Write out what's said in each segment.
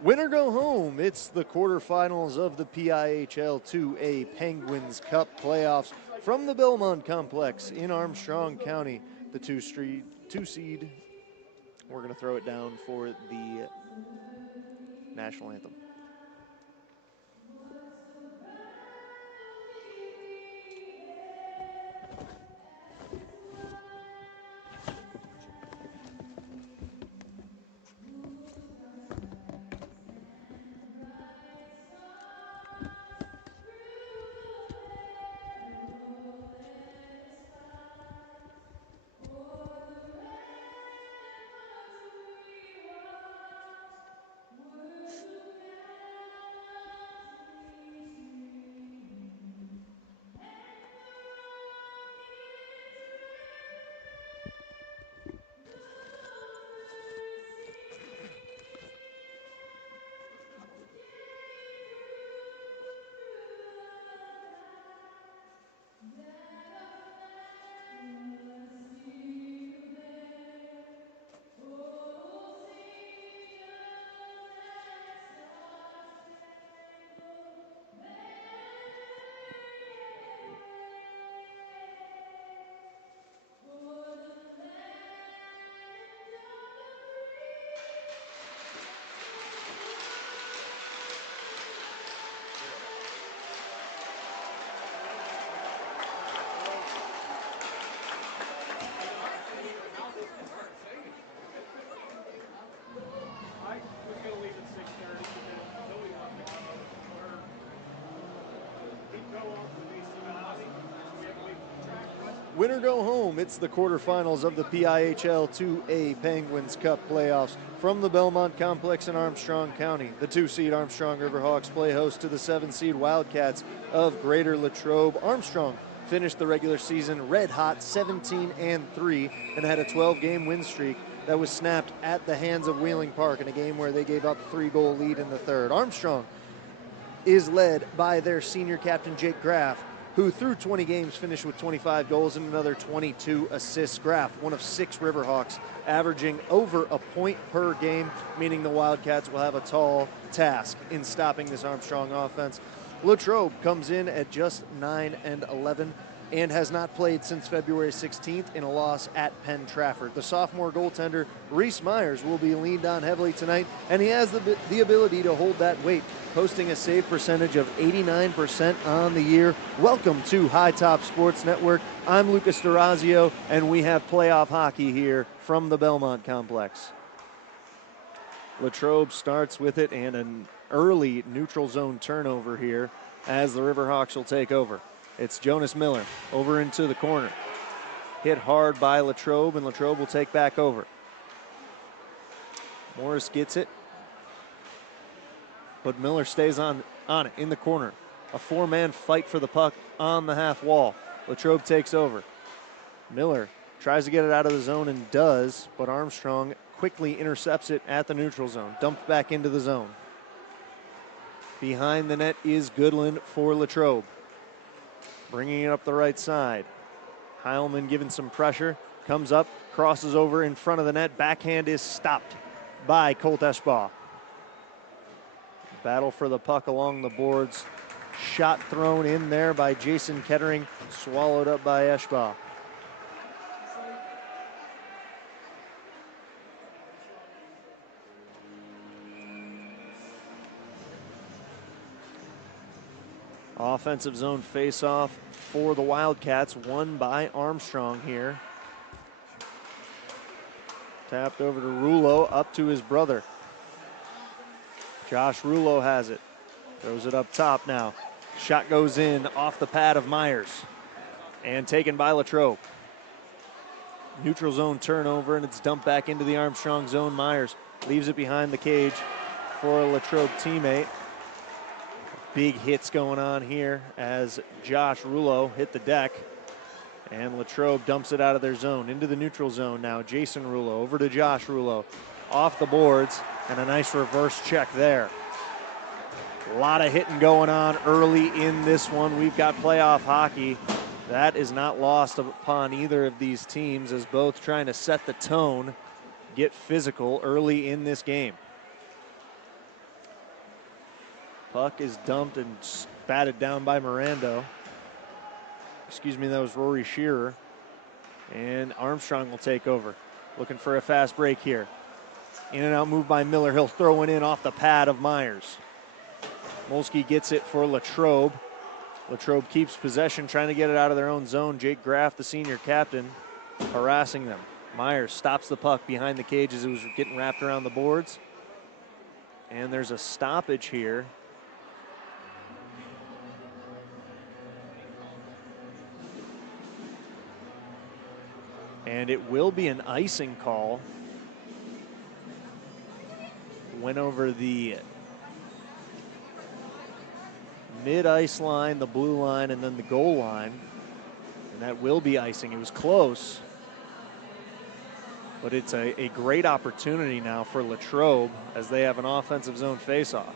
Win or go home, it's the quarterfinals of the PIHL 2A Penguins Cup playoffs from the Belmont Complex in Armstrong County. The two seed, we're going to throw it down for the national anthem. Win or go home, it's the quarterfinals of the PIHL 2A Penguins Cup playoffs from the Belmont Complex in Armstrong County. The 2-seed Armstrong Riverhawks play host to the 7-seed Wildcats of Greater Latrobe. Armstrong finished the regular season red hot, 17-3, and had a 12-game win streak that was snapped at the hands of Wheeling Park in a game where they gave up a 3-goal lead in the third. Armstrong is led by their senior captain, Jake Graff, who through 20 games finished with 25 goals and another 22 assists. Graff, one of 6 Riverhawks, averaging over a point per game, meaning the Wildcats will have a tall task in stopping this Armstrong offense. Latrobe comes in at just 9-11 and has not played since February 16th in a loss at Penn Trafford. The sophomore goaltender, Reese Myers, will be leaned on heavily tonight, and he has the ability to hold that weight, posting a save percentage of 89% on the year. Welcome to High Top Sports Network. I'm Lucas D'Orazio, and we have playoff hockey here from the Belmont Complex. Latrobe starts with it, and an early neutral zone turnover here as the Riverhawks will take over. It's Jonas Miller over into the corner. Hit hard by Latrobe, and Latrobe will take back over. Morris gets it, but Miller stays on it in the corner. A 4-man fight for the puck on the half wall. Latrobe takes over. Miller tries to get it out of the zone and does, but Armstrong quickly intercepts it at the neutral zone. Dumped back into the zone. Behind the net is Goodland for Latrobe. Bringing it up the right side. Heilman given some pressure. Comes up, crosses over in front of the net. Backhand is stopped by Colt Eschbaugh. Battle for the puck along the boards. Shot thrown in there by Jason Kettering. Swallowed up by Eschbaugh. Offensive zone face-off for the Wildcats, won by Armstrong here. Tapped over to Rulo, up to his brother. Josh Rulo has it. Throws it up top now. Shot goes in off the pad of Myers. And taken by Latrobe. Neutral zone turnover, and it's dumped back into the Armstrong zone. Myers leaves it behind the cage for a Latrobe teammate. Big hits going on here as Josh Rulo hit the deck. And Latrobe dumps it out of their zone into the neutral zone now. Jason Rulo over to Josh Rulo. Off the boards, and a nice reverse check there. A lot of hitting going on early in this one. We've got playoff hockey. That is not lost upon either of these teams, as both trying to set the tone, get physical early in this game. Puck is dumped and batted down by Mirando. Excuse me, that was Rory Shearer. And Armstrong will take over. Looking for a fast break here. In and out move by Miller. He'll throw it in off the pad of Myers. Molsky gets it for Latrobe. Latrobe keeps possession, trying to get it out of their own zone. Jake Graff, the senior captain, harassing them. Myers stops the puck behind the cage as it was getting wrapped around the boards. And there's a stoppage here. And it will be an icing call. Went over the mid-ice line, the blue line, and then the goal line. And that will be icing. It was close. But it's a great opportunity now for Latrobe as they have an offensive zone faceoff.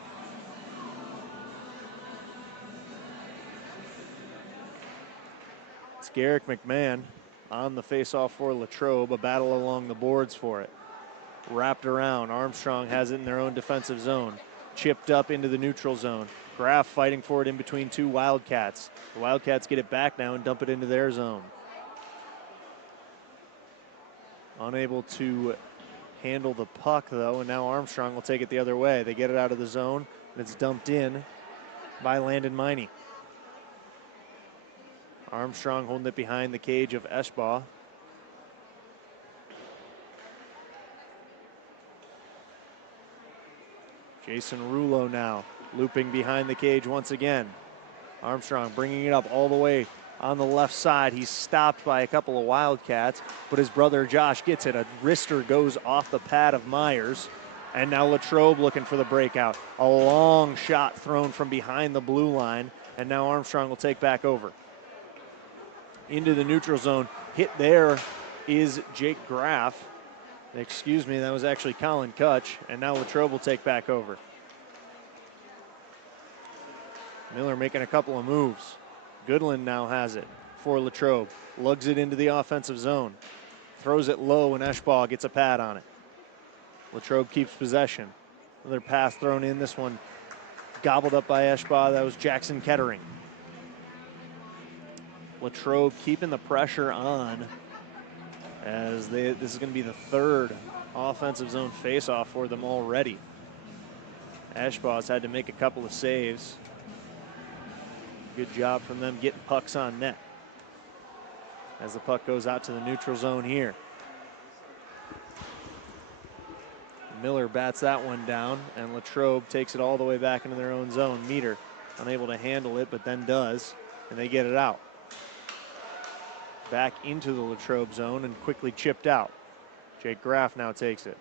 It's Garrick McMahon on the faceoff for Latrobe, a battle along the boards for it. Wrapped around, Armstrong has it in their own defensive zone. Chipped up into the neutral zone. Graff fighting for it in between two Wildcats. The Wildcats get it back now and dump it into their zone. Unable to handle the puck though, and now Armstrong will take it the other way. They get it out of the zone, and it's dumped in by Landon Miney. Armstrong holding it behind the cage of Eschbaugh. Jason Rulo now looping behind the cage once again. Armstrong bringing it up all the way on the left side. He's stopped by a couple of Wildcats, but his brother Josh gets it. A wrister goes off the pad of Myers, and now Latrobe looking for the breakout. A long shot thrown from behind the blue line, and now Armstrong will take back over. Into the neutral zone. Hit there is Jake Graff. Excuse me, that was actually Colin Kutch, and now Latrobe will take back over. Miller making a couple of moves. Goodland now has it for Latrobe. Lugs it into the offensive zone. Throws it low, and Eschbaugh gets a pad on it. Latrobe keeps possession. Another pass thrown in. This one gobbled up by Eschbaugh. That was Jackson Kettering. Latrobe keeping the pressure on as this is going to be the third offensive zone faceoff for them already. Eschbaugh's had to make a couple of saves. Good job from them getting pucks on net as the puck goes out to the neutral zone here. Miller bats that one down, and Latrobe takes it all the way back into their own zone. Meter unable to handle it, but then does, and they get it out. Back into the Latrobe zone and quickly chipped out. Jake Graff now takes it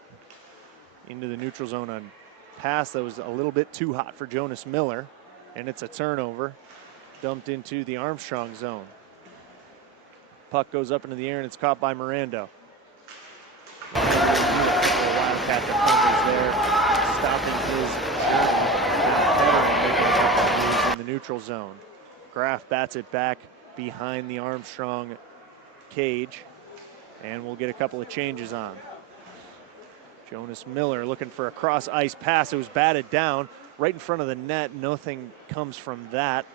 into the neutral zone on pass that was a little bit too hot for Jonas Miller, and it's a turnover. Dumped into the Armstrong zone. Puck goes up into the air and it's caught by Mirando. Wildcat defenders there, stopping his attack in the neutral zone. Graff bats it back behind the Armstrong cage, and we'll get a couple of changes on. Jonas Miller looking for a cross ice pass. It was batted down right in front of the net. Nothing comes from that.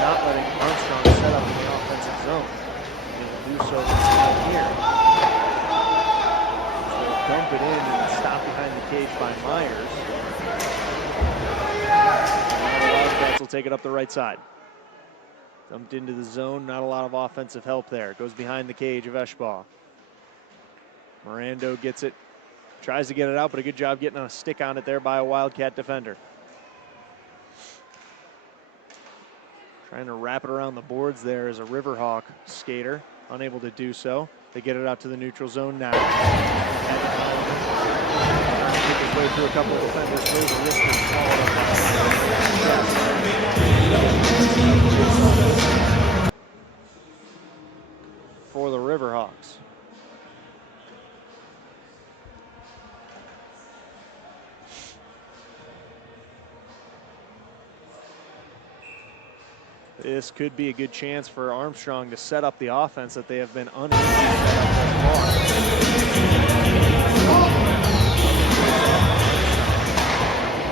Not letting Armstrong set up in the offensive zone. He'll do so here. So they'll dump it in and stop behind the cage by Myers. And the Wildcats will take it up the right side. Dumped into the zone, not a lot of offensive help there. Goes behind the cage of Eschbaugh. Mirando gets it, tries to get it out, but a good job getting a stick on it there by a Wildcat defender. Trying to wrap it around the boards there as a Riverhawk skater, unable to do so. They get it out to the neutral zone now. Make his way through a couple of defenders, throws a wrist and swallowed up for the Riverhawks. This could be a good chance for Armstrong to set up the offense that they have been unable to set up thus far.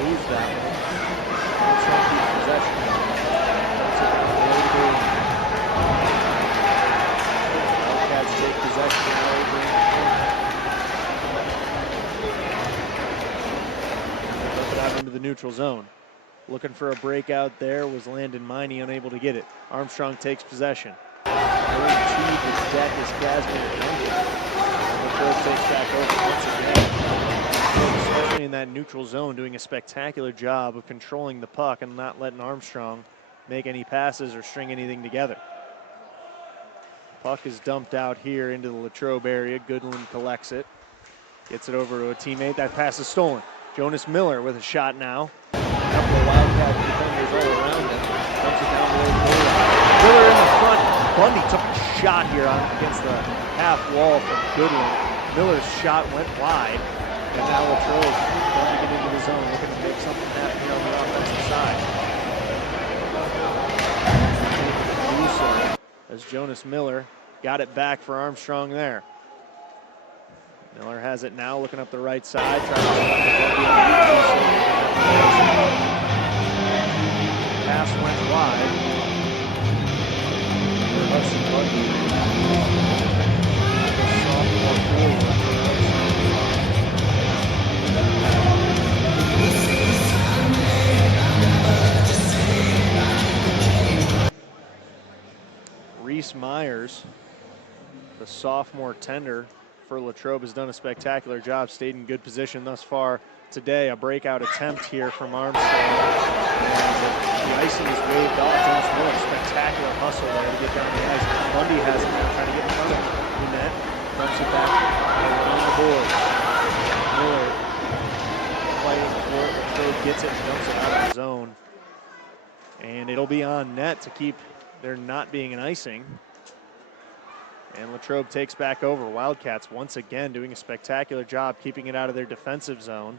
Lose that one. Armstrong keeps possession. Wildcats take possession now over in the corner. Flip it out into the neutral zone. Looking for a breakout there was Landon Miney, unable to get it. Armstrong takes possession. Going to the deck is Casman Duncan. Latrobe takes back over once again. Especially in that neutral zone, doing a spectacular job of controlling the puck and not letting Armstrong make any passes or string anything together. Puck is dumped out here into the Latrobe area. Goodland collects it. Gets it over to a teammate. That pass is stolen. Jonas Miller with a shot now. Couple of Wildcat defenders all around him. Dumps it down below the goal line. Miller in the front. Bundy took a shot here against the half wall from Goodland. Miller's shot went wide. And now Latrobe trying to get into the zone, looking to make something happen here on the offensive side. Do so as Jonas Miller got it back for Armstrong there. Miller has it now, looking up the right side, trying to pass went wide. Hudson Bundy, the sophomore forward. Reese Myers, the sophomore tender for Latrobe, has done a spectacular job, stayed in good position thus far today. A breakout attempt here from Armstrong. And the icing is waved off. Jonas Miller, spectacular hustle there to get down the ice. Bundy has it now, trying to get in front of it. Net dumps it back around the boards. Miller fighting for it. Latrobe gets it and dumps it out of the zone. And it'll be on net to keep there not being an icing. And Latrobe takes back over. Wildcats once again doing a spectacular job keeping it out of their defensive zone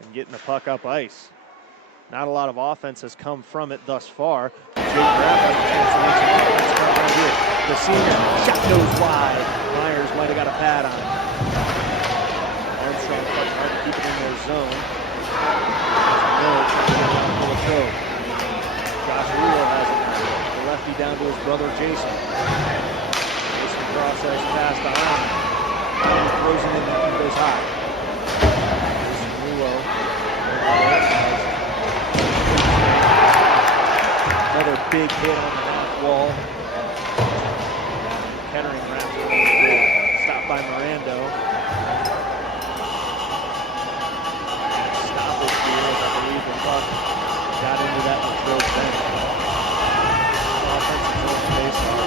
and getting the puck up ice. Not a lot of offense has come from it thus far. Jake Graff has a chance to make some offense come right here. The senior shot goes wide. Myers might have got a pad on it. Armstrong fighting hard to keep it in their zone. Miller trying to get it down for Latrobe. Josh Rulo has it now. The lefty down to his brother Jason. Jason process pass to Armstrong. And he throws it in there and goes high. Jason Rulo. Another big hit on the half wall. Kettering wraps it on the goal. Stopped by Mirando. And stoppage here as I believe the puck got into that Latrobe bench. Offensive zone faceoff.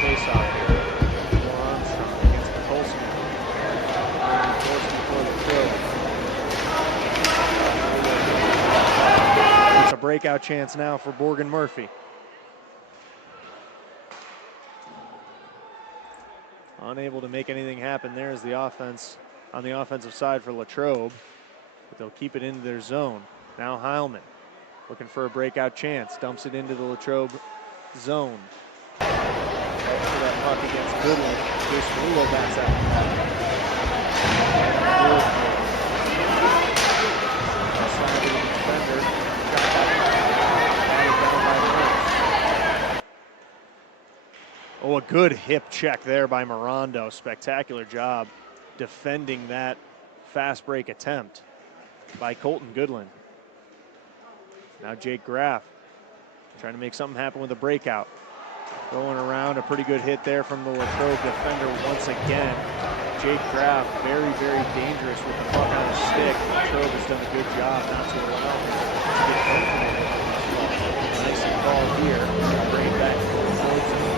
Faceoff here. Armstrong against Colson. For Latrobe. It's a breakout chance now for Morgan Murphy. Unable to make anything happen there is the offense on the offensive side for Latrobe, but they'll keep it into their zone. Now Heilman looking for a breakout chance, dumps it into the Latrobe zone. That puck against Goodland. Jason Rulo backs out. Defender. Oh, a good hip check there by Mirando. Spectacular job defending that fast break attempt by Colton Goodland. Now Jake Graff trying to make something happen with a breakout. Going around, a pretty good hit there from the Latrobe defender once again. Jake Graff, very, very dangerous with the puck on his stick. Latrobe has done a good job not to allow him to get comfortable. Nice ball here. Bring it back towards him.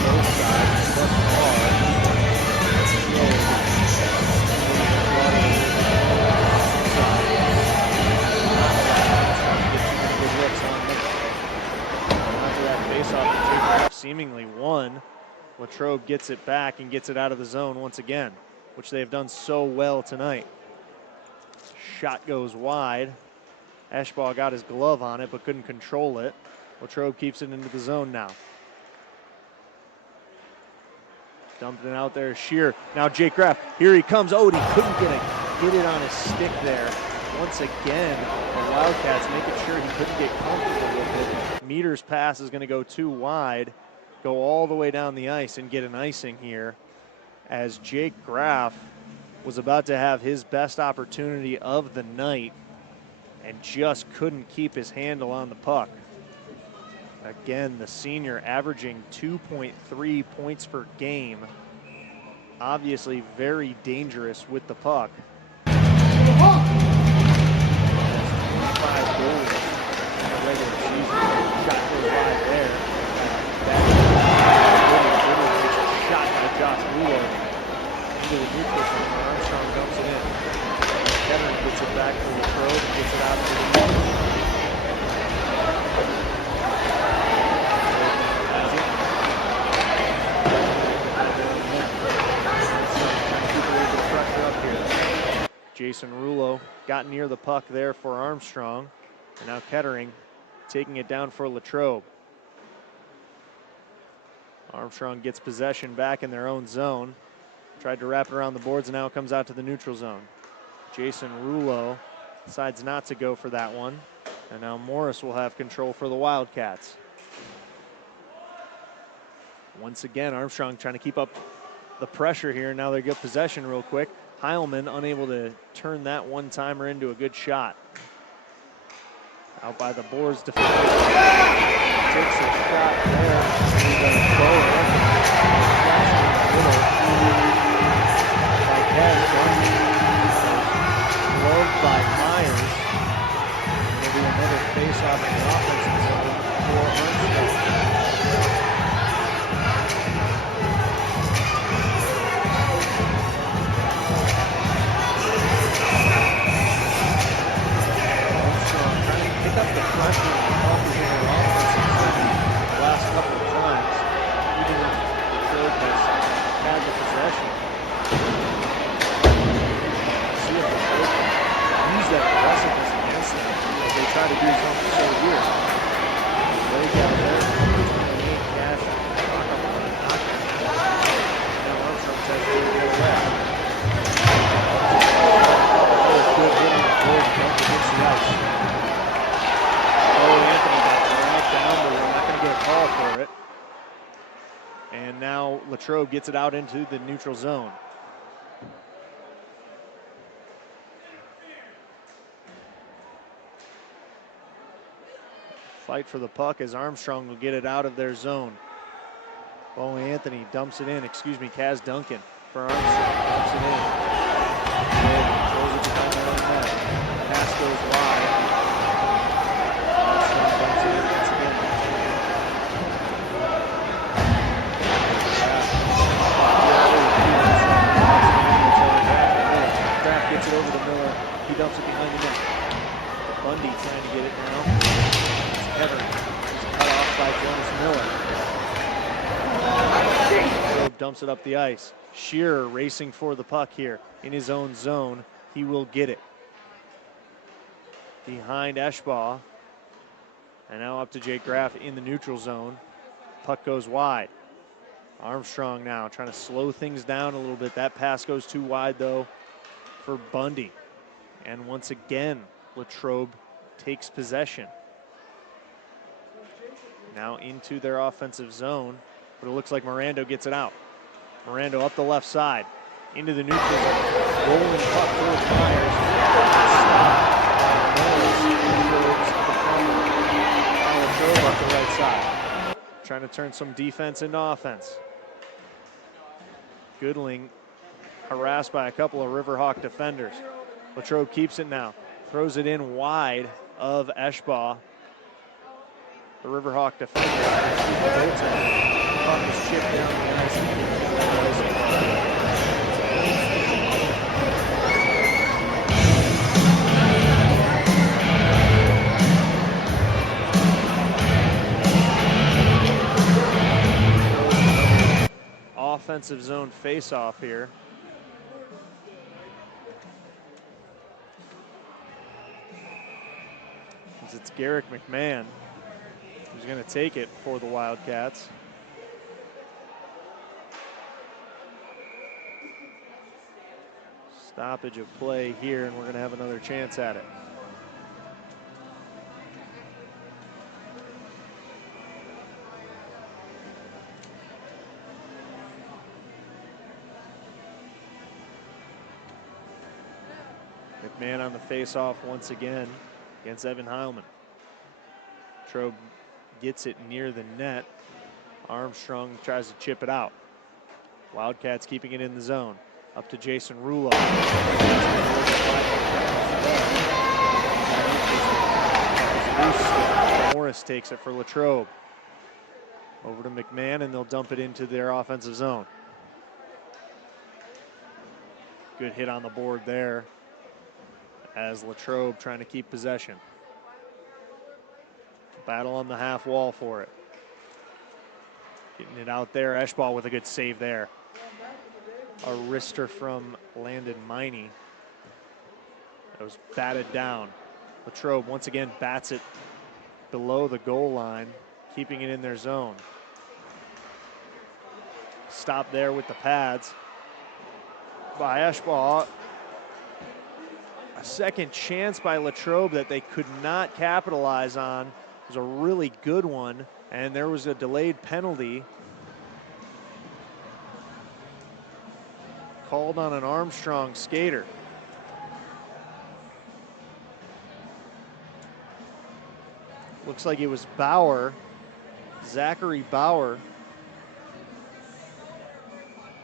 Both sides thus far. Latrobe gets it back and gets it out of the zone once again, which they have done so well tonight. Shot goes wide. Eschball got his glove on it but couldn't control it. Latrobe keeps it into the zone now. Dumped it out there, Shear. Now Jake Graff, here he comes. Oh, and he couldn't get it on his stick there. Once again, the Wildcats making sure he couldn't get comfortable with it. Meter's pass is going to go too wide, go all the way down the ice and get an icing here, as Jake Graff was about to have his best opportunity of the night and just couldn't keep his handle on the puck. Again, the senior averaging 2.3 points per game. Obviously very dangerous with the puck. 25 goals in the regular season. Shot goes wide there. Takes a shot by Josh Rulo into the neutral zone. Armstrong dumps it in. Kettering gets it back to Latrobe and gets it out to the neutral zone. Jason Rulo got near the puck there for Armstrong, and now Kettering taking it down for Latrobe. Armstrong gets possession back in their own zone. Tried to wrap it around the boards, and now it comes out to the neutral zone. Jason Rulo decides not to go for that one, and now Morris will have control for the Wildcats. Once again, Armstrong trying to keep up the pressure here. Now they get possession real quick. Heilman unable to turn that one-timer into a good shot. Out by the boards, defender takes a shot there. He's going to go in. By Kaz loved by Myers. Maybe another face-off in the offensive zone for Armstrong. Up the pressure and the offensive in their offensive zone the last couple of times, even if Latrobe has had the possession. See if Latrobe can use that aggressiveness against them as they try to do something so weird. Break out there, Nate Cash, knock up on the knockdown. Now Armstrong tries to get away. Good hitting the board to dump against the ice. Anthony got dragged down, but we're not going to get a call for it. And now Latrobe gets it out into the neutral zone. Fight for the puck as Armstrong will get it out of their zone. Oh, Anthony dumps it in. Kaz Duncan for Armstrong. Dumps it in. Throws it behind their own net. Pass goes wide. Gets it over to Miller. He dumps it behind the net. Bundy trying to get it now. It's Kettering. It's cut off by Jonas Miller. Dumps it up the ice. Shearer racing for the puck here in his own zone. He will get it. Behind Eschball. And now up to Jake Graff in the neutral zone. Puck goes wide. Armstrong now trying to slow things down a little bit. That pass goes too wide though for Bundy. And once again, Latrobe takes possession. Now into their offensive zone, but it looks like Mirando gets it out. Mirando up the left side, into the neutral zone. Rolling puck towards Myers. Latrobe up the right side. Trying to turn some defense into offense. Goodling harassed by a couple of Riverhawk defenders. Latrobe keeps it now. Throws it in wide of Eschball. The Riverhawk defender. The puck is chipped down the ice. offensive zone face-off here. It's Garrick McMahon who's going to take it for the Wildcats. Stoppage of play here, and we're going to have another chance at it. McMahon on the face-off once again against Evan Heilman. Latrobe gets it near the net. Armstrong tries to chip it out. Wildcats keeping it in the zone. Up to Jason Rulo. Morris takes it for Latrobe. Over to McMahon, and they'll dump it into their offensive zone. Good hit on the board there as Latrobe trying to keep possession. Battle on the half wall for it. Getting it out there. Eschball with a good save there. A wrister from Landon Miney. That was batted down. Latrobe once again bats it below the goal line, keeping it in their zone. Stop there with the pads by Eschball. A second chance by Latrobe that they could not capitalize on. It was a really good one, and there was a delayed penalty called on an Armstrong skater. Looks like it was Bauer, Zachary Bauer.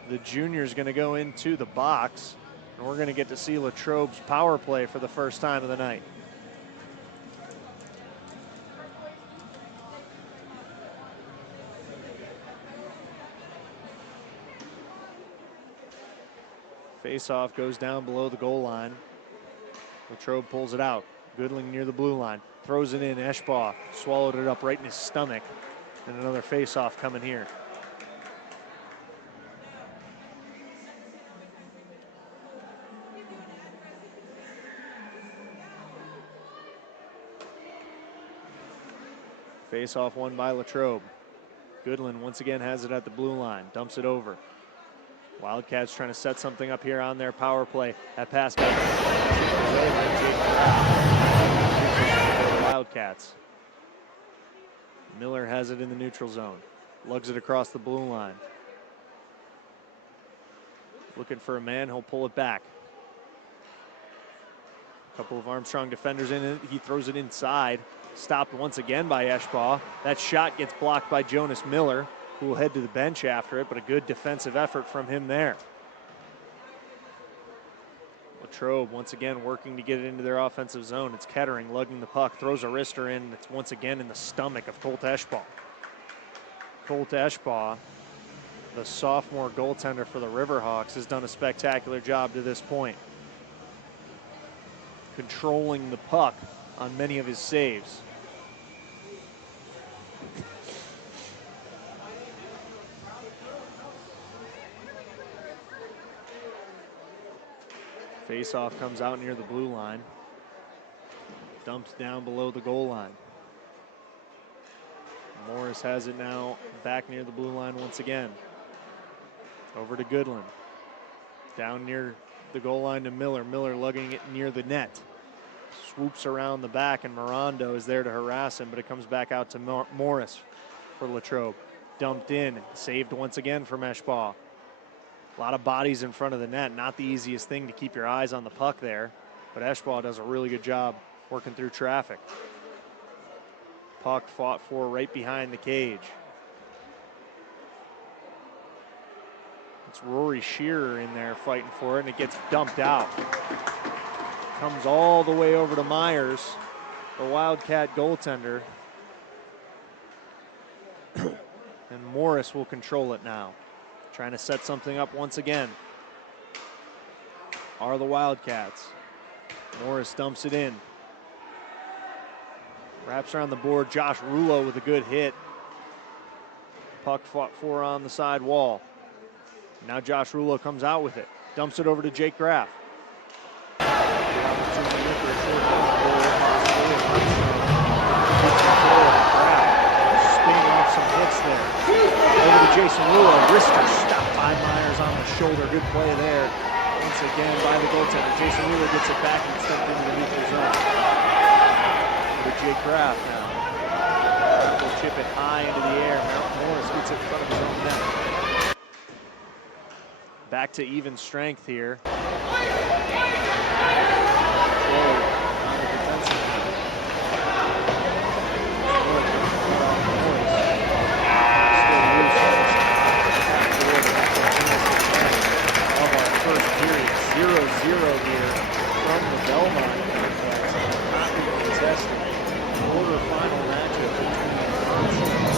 The junior is going to go into the box, and we're going to get to see Latrobe's power play for the first time of the night. Face-off goes down below the goal line. Latrobe pulls it out. Goodling near the blue line. Throws it in. Eschball swallowed it up right in his stomach. And another face-off coming here. Face-off won by Latrobe. Goodland once again has it at the blue line. Dumps it over. Wildcats trying to set something up here on their power play. That pass got Wildcats. Miller has it in the neutral zone. Lugs it across the blue line. Looking for a man, he'll pull it back. A couple of Armstrong defenders in it. He throws it inside. Stopped once again by Eschball. That shot gets blocked by Jonas Miller, who will head to the bench after it, but a good defensive effort from him there. Latrobe once again working to get it into their offensive zone. It's Kettering lugging the puck, throws a wrister in. It's once again in the stomach of Colt Eschball. Colt Eschball, the sophomore goaltender for the Riverhawks, has done a spectacular job to this point, controlling the puck on many of his saves. Face-off comes out near the blue line. Dumps down below the goal line. Morris has it now back near the blue line once again. Over to Goodland. Down near the goal line to Miller. Miller lugging it near the net. Swoops around the back, and Mirando is there to harass him, but it comes back out to Morris for Latrobe. Dumped in, saved once again from Eschball. A lot of bodies in front of the net. Not the easiest thing to keep your eyes on the puck there, but Eschball does a really good job working through traffic. Puck fought for right behind the cage. It's Rory Shearer in there fighting for it, and it gets dumped out. Comes all the way over to Myers, the Wildcat goaltender. And Morris will control it now. Trying to set something up once again are the Wildcats. Morris dumps it in. Wraps around the board. Josh Rulo with a good hit. Puck fought for on the side wall. Now Josh Rulo comes out with it. Dumps it over to Jake Graff. Spinning off some hits there. Over to Jason Rulo. Wrister stopped by Myers on the shoulder. Good play there. Once again by the goaltender. Jason Rulo gets it back and stepped into the neutral zone. Over to Jake Graff now. Will chip it high into the air. Mount Morris gets it in front of his own net. Back to even strength here. Of our first period, 0-0 here from the Belmont complex. Hotly contested quarterfinal matchup between Armstrong and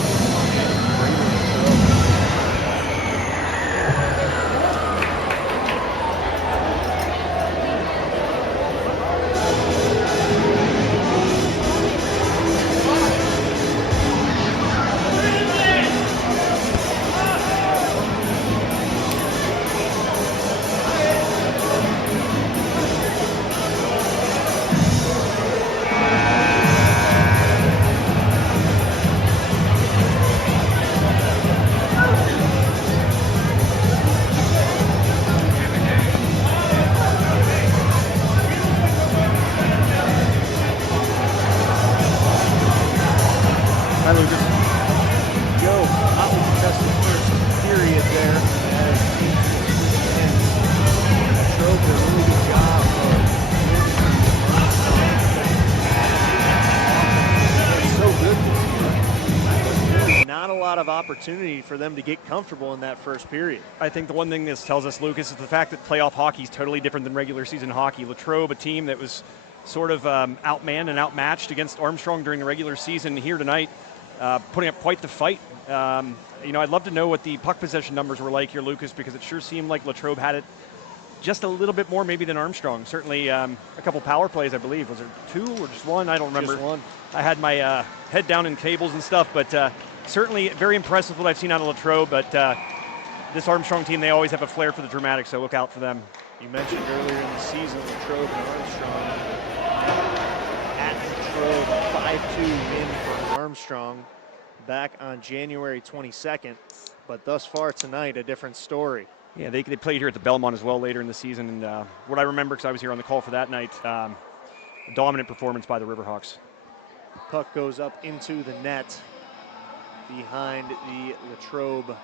opportunity for them to get comfortable in that first period. I think the one thing this tells us, Lucas, is the fact that playoff hockey is totally different than regular season hockey. Latrobe, a team that was sort of outmanned and outmatched against Armstrong during the regular season, here tonight, putting up quite the fight. I'd love to know what the puck possession numbers were like here, Lucas, because it sure seemed like Latrobe had it just a little bit more maybe than Armstrong. Certainly a couple power plays, I believe. Was there two or just one? I don't remember. Just one. I had my head down in tables and stuff, but certainly very impressed with what I've seen out of Latrobe. But this Armstrong team, they always have a flair for the dramatic, so look out for them. You mentioned earlier in the season, Latrobe and Armstrong. At Latrobe, 5-2 win for Armstrong back on January 22nd. But thus far tonight, a different story. Yeah, they played here at the Belmont as well later in the season. And what I remember, because I was here on the call for that night, a dominant performance by the Riverhawks. Puck goes up into the net behind the Latrobe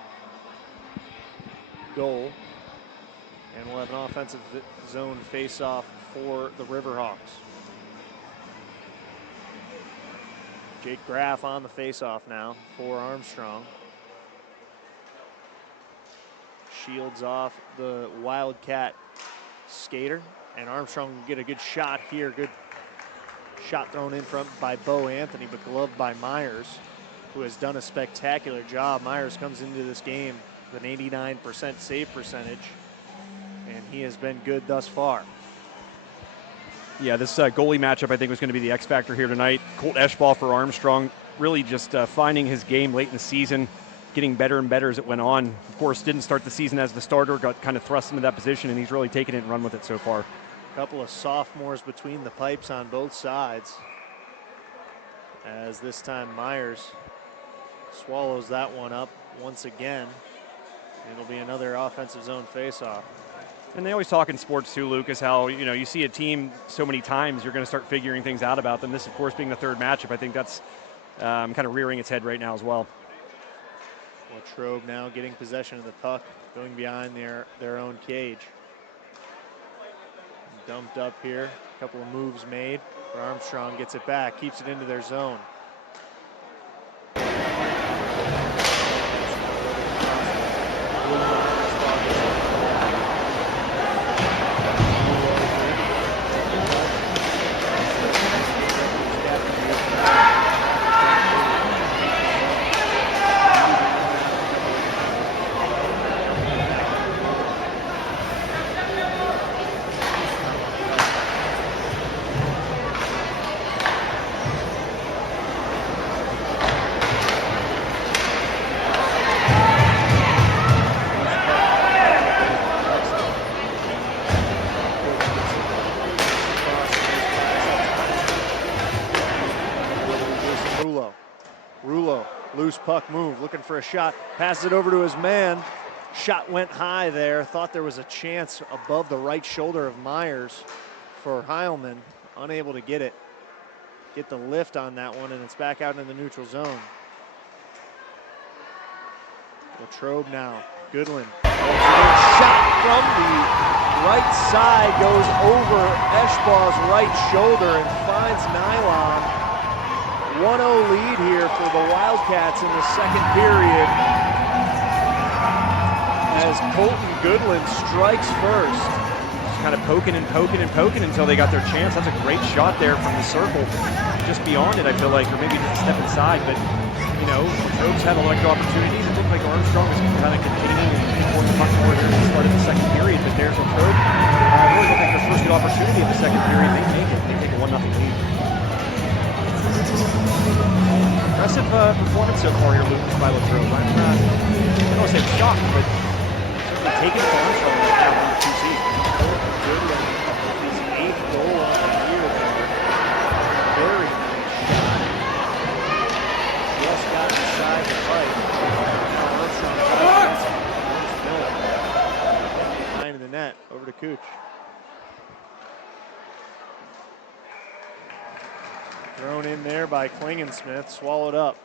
goal. And we'll have an offensive zone face-off for the Riverhawks. Jake Graff on the face-off now for Armstrong. Shields off the Wildcat skater, and Armstrong can get a good shot here. Good shot thrown in front by Bo Anthony, but gloved by Myers, who has done a spectacular job. Myers comes into this game with an 89% save percentage, and he has been good thus far. Yeah, this goalie matchup I think was going to be the X factor here tonight. Colt Eschball for Armstrong, really just finding his game late in the season, getting better and better as it went on. Of course, didn't start the season as the starter, got kind of thrust into that position, and he's really taken it and run with it so far. A couple of sophomores between the pipes on both sides, as this time Myers swallows that one up once again. It'll be another offensive zone faceoff. And they always talk in sports too, Lucas, how you see a team so many times, you're going to start figuring things out about them. This, of course, being the third matchup, I think that's kind of rearing its head right now as well. Latrobe now getting possession of the puck, going behind their own cage. Dumped up here, a couple of moves made. Armstrong gets it back, keeps it into their zone. puck move, looking for a shot, passes it over to his man. Shot went high there, thought there was a chance above the right shoulder of Myers for Heilman, unable to get the lift on that one, and it's back out in the neutral zone. Latrobe now, Goodland. Shot from the right side, goes over Eschbaugh's right shoulder and finds Nylon. 1-0 lead here for the Wildcats in the second period, as Colton Goodland strikes first. Just kind of poking and poking and poking until they got their chance. That's a great shot there from the circle. Just beyond it, I feel like, or maybe just a step inside. But, you know, Latrobe's had a lot of opportunities. It looked like Armstrong was kind of containing and pulling the puck more here at the start of the second period. But there's Latrobe. I really don't think their first good opportunity in the second period. They make it. They take a 1-0 lead. Impressive performance so far here, Lucas, by Latrobe. I don't want to say I'm shocked, but certainly taking it to Armstrong right now in the 2 season. Goodland, his 8th goal on the year there. Very nice shot. Just got inside the pipe. Armstrong behind the net, over to Cooch. Thrown in there by Klingensmith, swallowed up.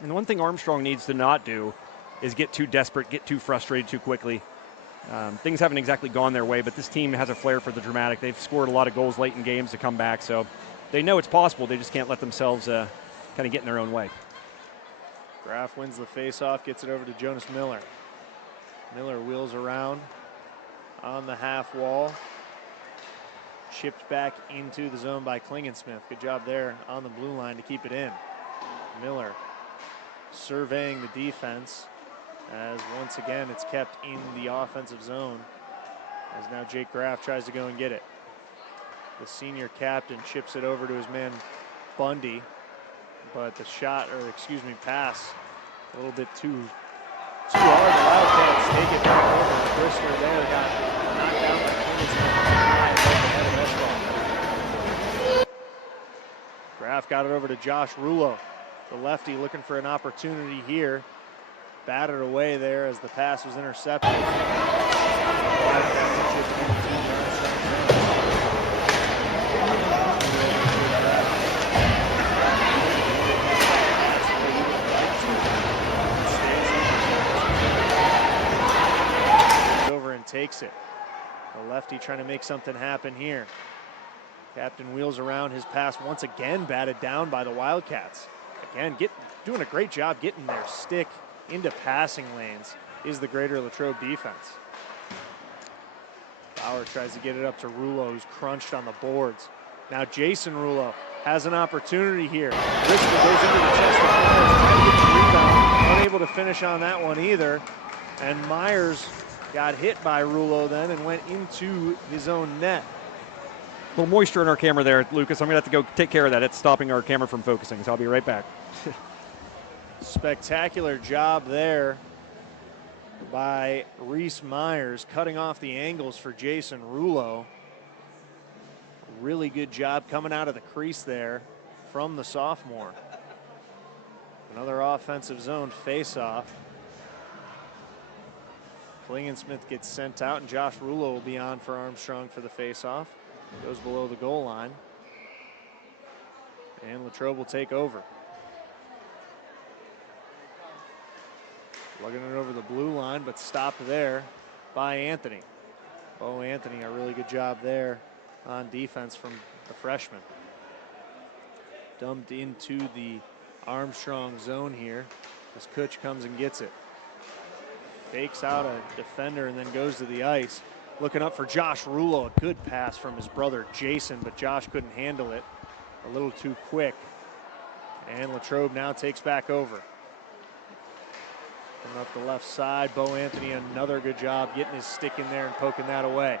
And the one thing Armstrong needs to not do is get too desperate, get too frustrated too quickly. Things haven't exactly gone their way, but this team has a flair for the dramatic. They've scored a lot of goals late in games to come back, so they know it's possible. They just can't let themselves kind of get in their own way. Graf wins the faceoff, gets it over to Jonas Miller. Miller wheels around on the half wall. Chipped back into the zone by Klingensmith. Good job there on the blue line to keep it in. Miller surveying the defense, as once again it's kept in the offensive zone, as now Jake Graf tries to go and get it. The senior captain chips it over to his man Bundy, but the pass a little bit too hard. The Wildcats take it back over. Bristler there got knocked down by Klingensmith. Graf got it over to Josh Rulo, the lefty, looking for an opportunity here. Batted away there as the pass was intercepted. Over and takes it. The lefty trying to make something happen here. Captain wheels around, his pass once again batted down by the Wildcats. Again, doing a great job getting their stick into passing lanes is the Greater Latrobe defense. Bauer tries to get it up to Rulo, who's crunched on the boards. Now Jason Rulo has an opportunity here. Bristol goes into the chest of Myers, trying to get the rebound, unable to finish on that one either. And Myers got hit by Rulo then and went into his own net. A little moisture in our camera there, Lucas. I'm going to have to go take care of that. It's stopping our camera from focusing, so I'll be right back. Spectacular job there by Reese Myers, cutting off the angles for Jason Rulo. Really good job coming out of the crease there from the sophomore. Another offensive zone face-off. Klingensmith gets sent out, and Josh Rulo will be on for Armstrong for the face-off. Goes below the goal line. And Latrobe will take over. Lugging it over the blue line, but stopped there by Anthony. Bo Anthony, a really good job there on defense from the freshman. Dumped into the Armstrong zone here as Kutch comes and gets it. Fakes out a defender and then goes to the ice. Looking up for Josh Rulo, a good pass from his brother Jason, but Josh couldn't handle it. A little too quick. And Latrobe now takes back over. Coming up the left side, Bo Anthony, another good job getting his stick in there and poking that away.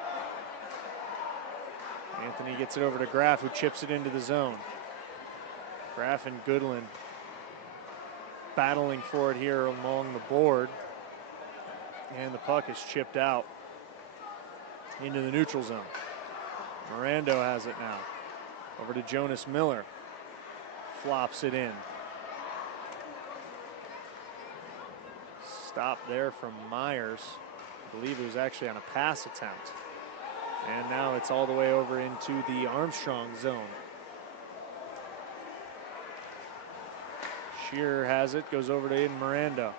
Anthony gets it over to Graf, who chips it into the zone. Graf and Goodland battling for it here along the board. And the puck is chipped out into the neutral zone. Mirando has it now. Over to Jonas Miller. Flops it in. Stop there from Myers. I believe it was actually on a pass attempt. And now it's all the way over into the Armstrong zone. Shearer has it, goes over to Aiden Mirando.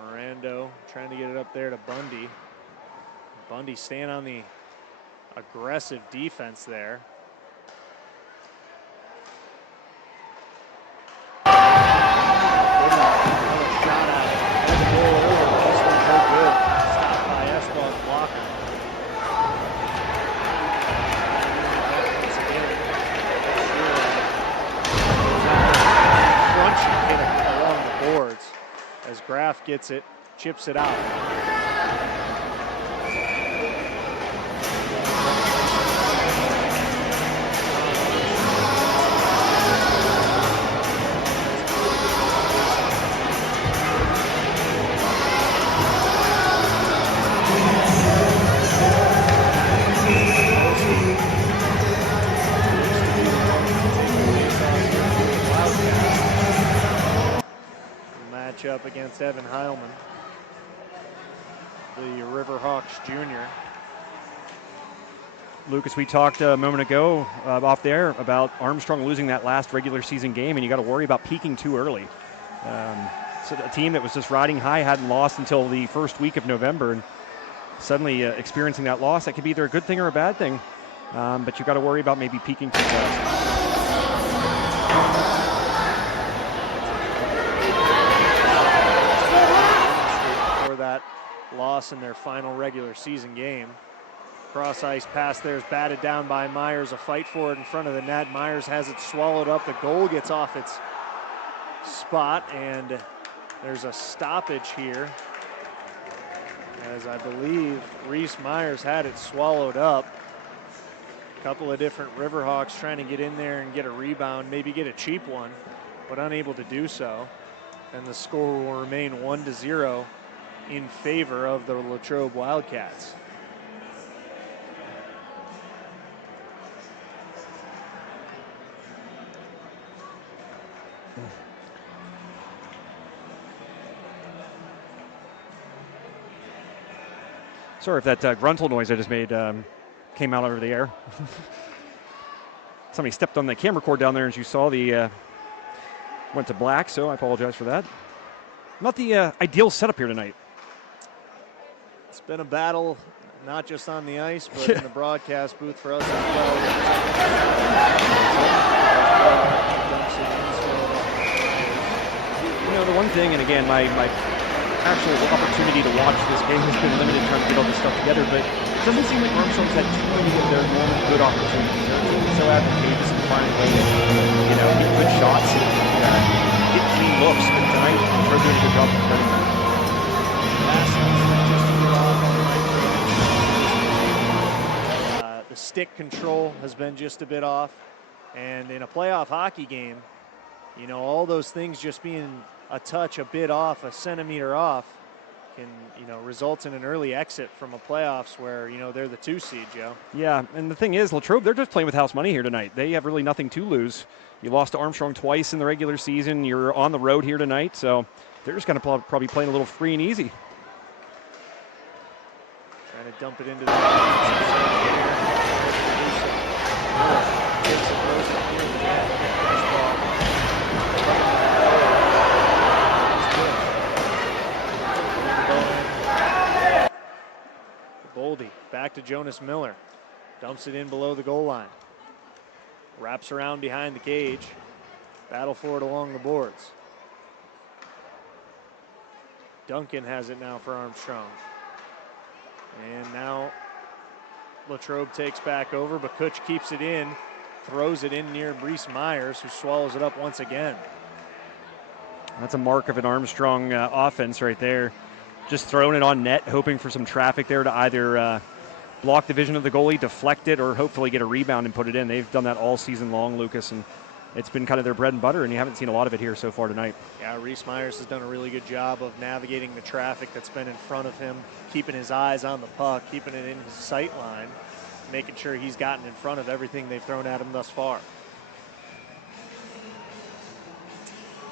Mirando trying to get it up there to Bundy. Bundy staying on the aggressive defense there. Another shot at it. And the goal early. This one's no good. Stopped by Esquo's blocker. Once again, crunching hit along the boards as Graff gets it, chips it out. Up against Evan Heilman, the Riverhawks junior. Lucas, we talked a moment ago off there about Armstrong losing that last regular season game, and you got to worry about peaking too early. So a team that was just riding high hadn't lost until the first week of November, and suddenly experiencing that loss, that could be either a good thing or a bad thing. But you got to worry about maybe peaking too fast. That loss in their final regular season game. Cross ice pass there is batted down by Myers. A fight for it in front of the net. Myers has it swallowed up. The goal gets off its spot, and there's a stoppage here, as I believe Reese Myers had it swallowed up. A couple of different Riverhawks trying to get in there and get a rebound, maybe get a cheap one, but unable to do so. And the score will remain 1-0 in favor of the Latrobe Wildcats. Sorry if that gruntle noise I just made came out over the air. Somebody stepped on the camera cord down there, as you saw. The went to black, so I apologize for that. Not the ideal setup here tonight. It's been a battle, not just on the ice, but in the broadcast booth for us as well. You know, the one thing, and again, my actual opportunity to watch this game has been limited trying to get all this stuff together, but it doesn't seem like Armstrong's had too many of their normal good opportunities. They're so advantageous in finding ways, you know, get good shots and get clean looks, but tonight they're doing a good job of defending that. The stick control has been just a bit off, and in a playoff hockey game, you know, all those things just being a touch, a bit off, a centimeter off, can, you know, result in an early exit from a playoffs where, you know, they're the 2 seed, Joe. Yeah, and the thing is, Latrobe, they're just playing with house money here tonight. They have really nothing to lose. You lost to Armstrong twice in the regular season. You're on the road here tonight, so they're just going to probably playing a little free and easy. Trying to dump it into the Boldy back to Jonas Miller. Dumps it in below the goal line. Wraps around behind the cage. Battle for it along the boards. Duncan has it now for Armstrong. And now Latrobe takes back over, but Kutch keeps it in, throws it in near Reese Myers, who swallows it up once again. That's a mark of an Armstrong offense right there. Just throwing it on net, hoping for some traffic there to either block the vision of the goalie, deflect it, or hopefully get a rebound and put it in. They've done that all season long, Lucas, and it's been kind of their bread and butter, and you haven't seen a lot of it here so far tonight. Yeah, Reese Myers has done a really good job of navigating the traffic that's been in front of him, keeping his eyes on the puck, keeping it in his sight line, making sure he's gotten in front of everything they've thrown at him thus far.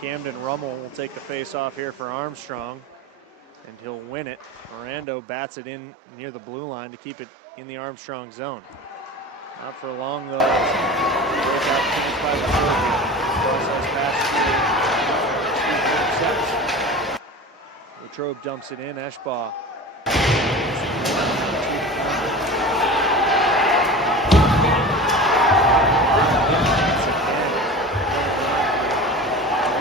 Camden Rummel will take the face off here for Armstrong, and he'll win it. Mirando bats it in near the blue line to keep it in the Armstrong zone. Not for long, though. Latrobe dumps it in. Eschbaugh.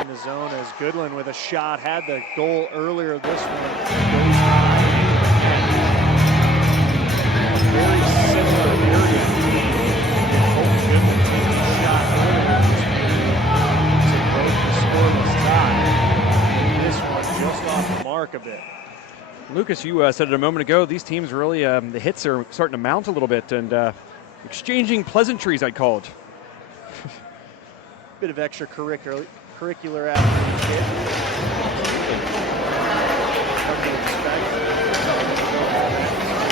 In the zone as Goodland with a shot had the goal earlier this one. Very similar area. Goodland takes the shot earlier to break the scoreless tie. This one just off the mark a bit. Lucas, you said it a moment ago, these teams really, the hits are starting to mount a little bit and exchanging pleasantries, I'd call it. Bit of extracurricular activity.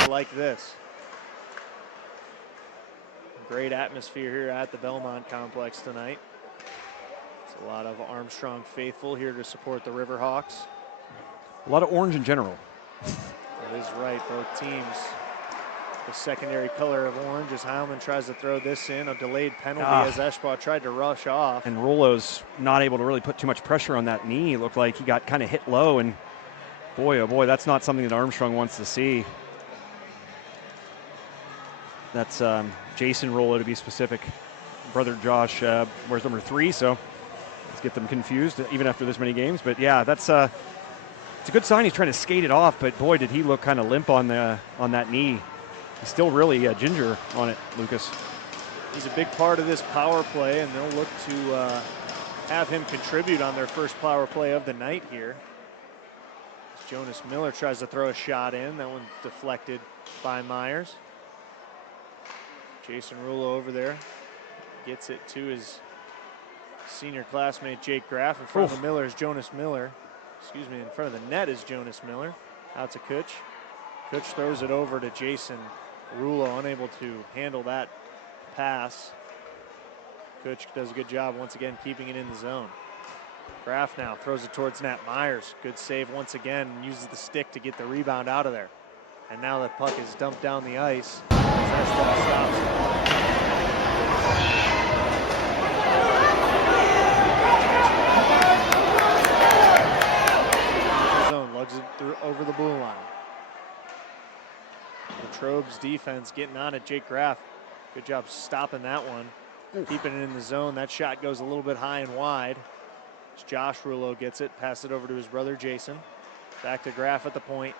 Like this. Great atmosphere here at the Belmont Complex tonight. It's a lot of Armstrong faithful here to support the Riverhawks. A lot of orange in general. That is right, both teams. The secondary color of orange as Heilman tries to throw this in. A delayed penalty as Eschbaugh tried to rush off. And Rollo's not able to really put too much pressure on that knee. It looked like he got kind of hit low, and boy, oh boy, that's not something that Armstrong wants to see. That's Jason Rollo, to be specific. Brother Josh wears number 3, so let's get them confused even after this many games. But yeah, that's it's a good sign. He's trying to skate it off, but boy, did he look kind of limp on that knee. He's still really ginger on it, Lucas. He's a big part of this power play, and they'll look to have him contribute on their first power play of the night here. Jonas Miller tries to throw a shot in. That one deflected by Myers. Jason Rulo over there gets it to his senior classmate Jake Graff. In front of the Miller is Jonas Miller. Excuse me, in front of the net is Jonas Miller. Out to Kutch. Kutch throws it over to Jason Rulo, unable to handle that pass. Kutch does a good job once again keeping it in the zone. Graff now throws it towards net. Myers, good save once again, and uses the stick to get the rebound out of there. And now the puck is dumped down the ice. Stops zone, lugs it through over the blue line. Latrobe's defense getting on it. Jake Graff, good job stopping that one. Keeping it in the zone. That shot goes a little bit high and wide. As Josh Rulo gets it, pass it over to his brother Jason. Back to Graff at the point.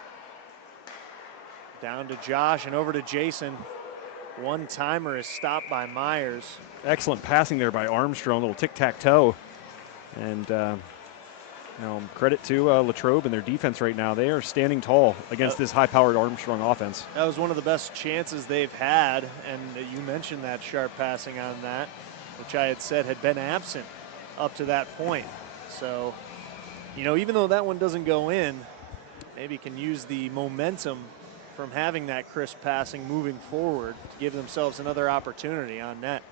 Down to Josh and over to Jason. One timer is stopped by Myers. Excellent passing there by Armstrong, a little tic-tac-toe. And credit to Latrobe and their defense right now. They are standing tall against this high-powered Armstrong offense. That was one of the best chances they've had, and you mentioned that sharp passing on that, which I had said had been absent up to that point. So, even though that one doesn't go in, maybe can use the momentum from having that crisp passing moving forward to give themselves another opportunity on net.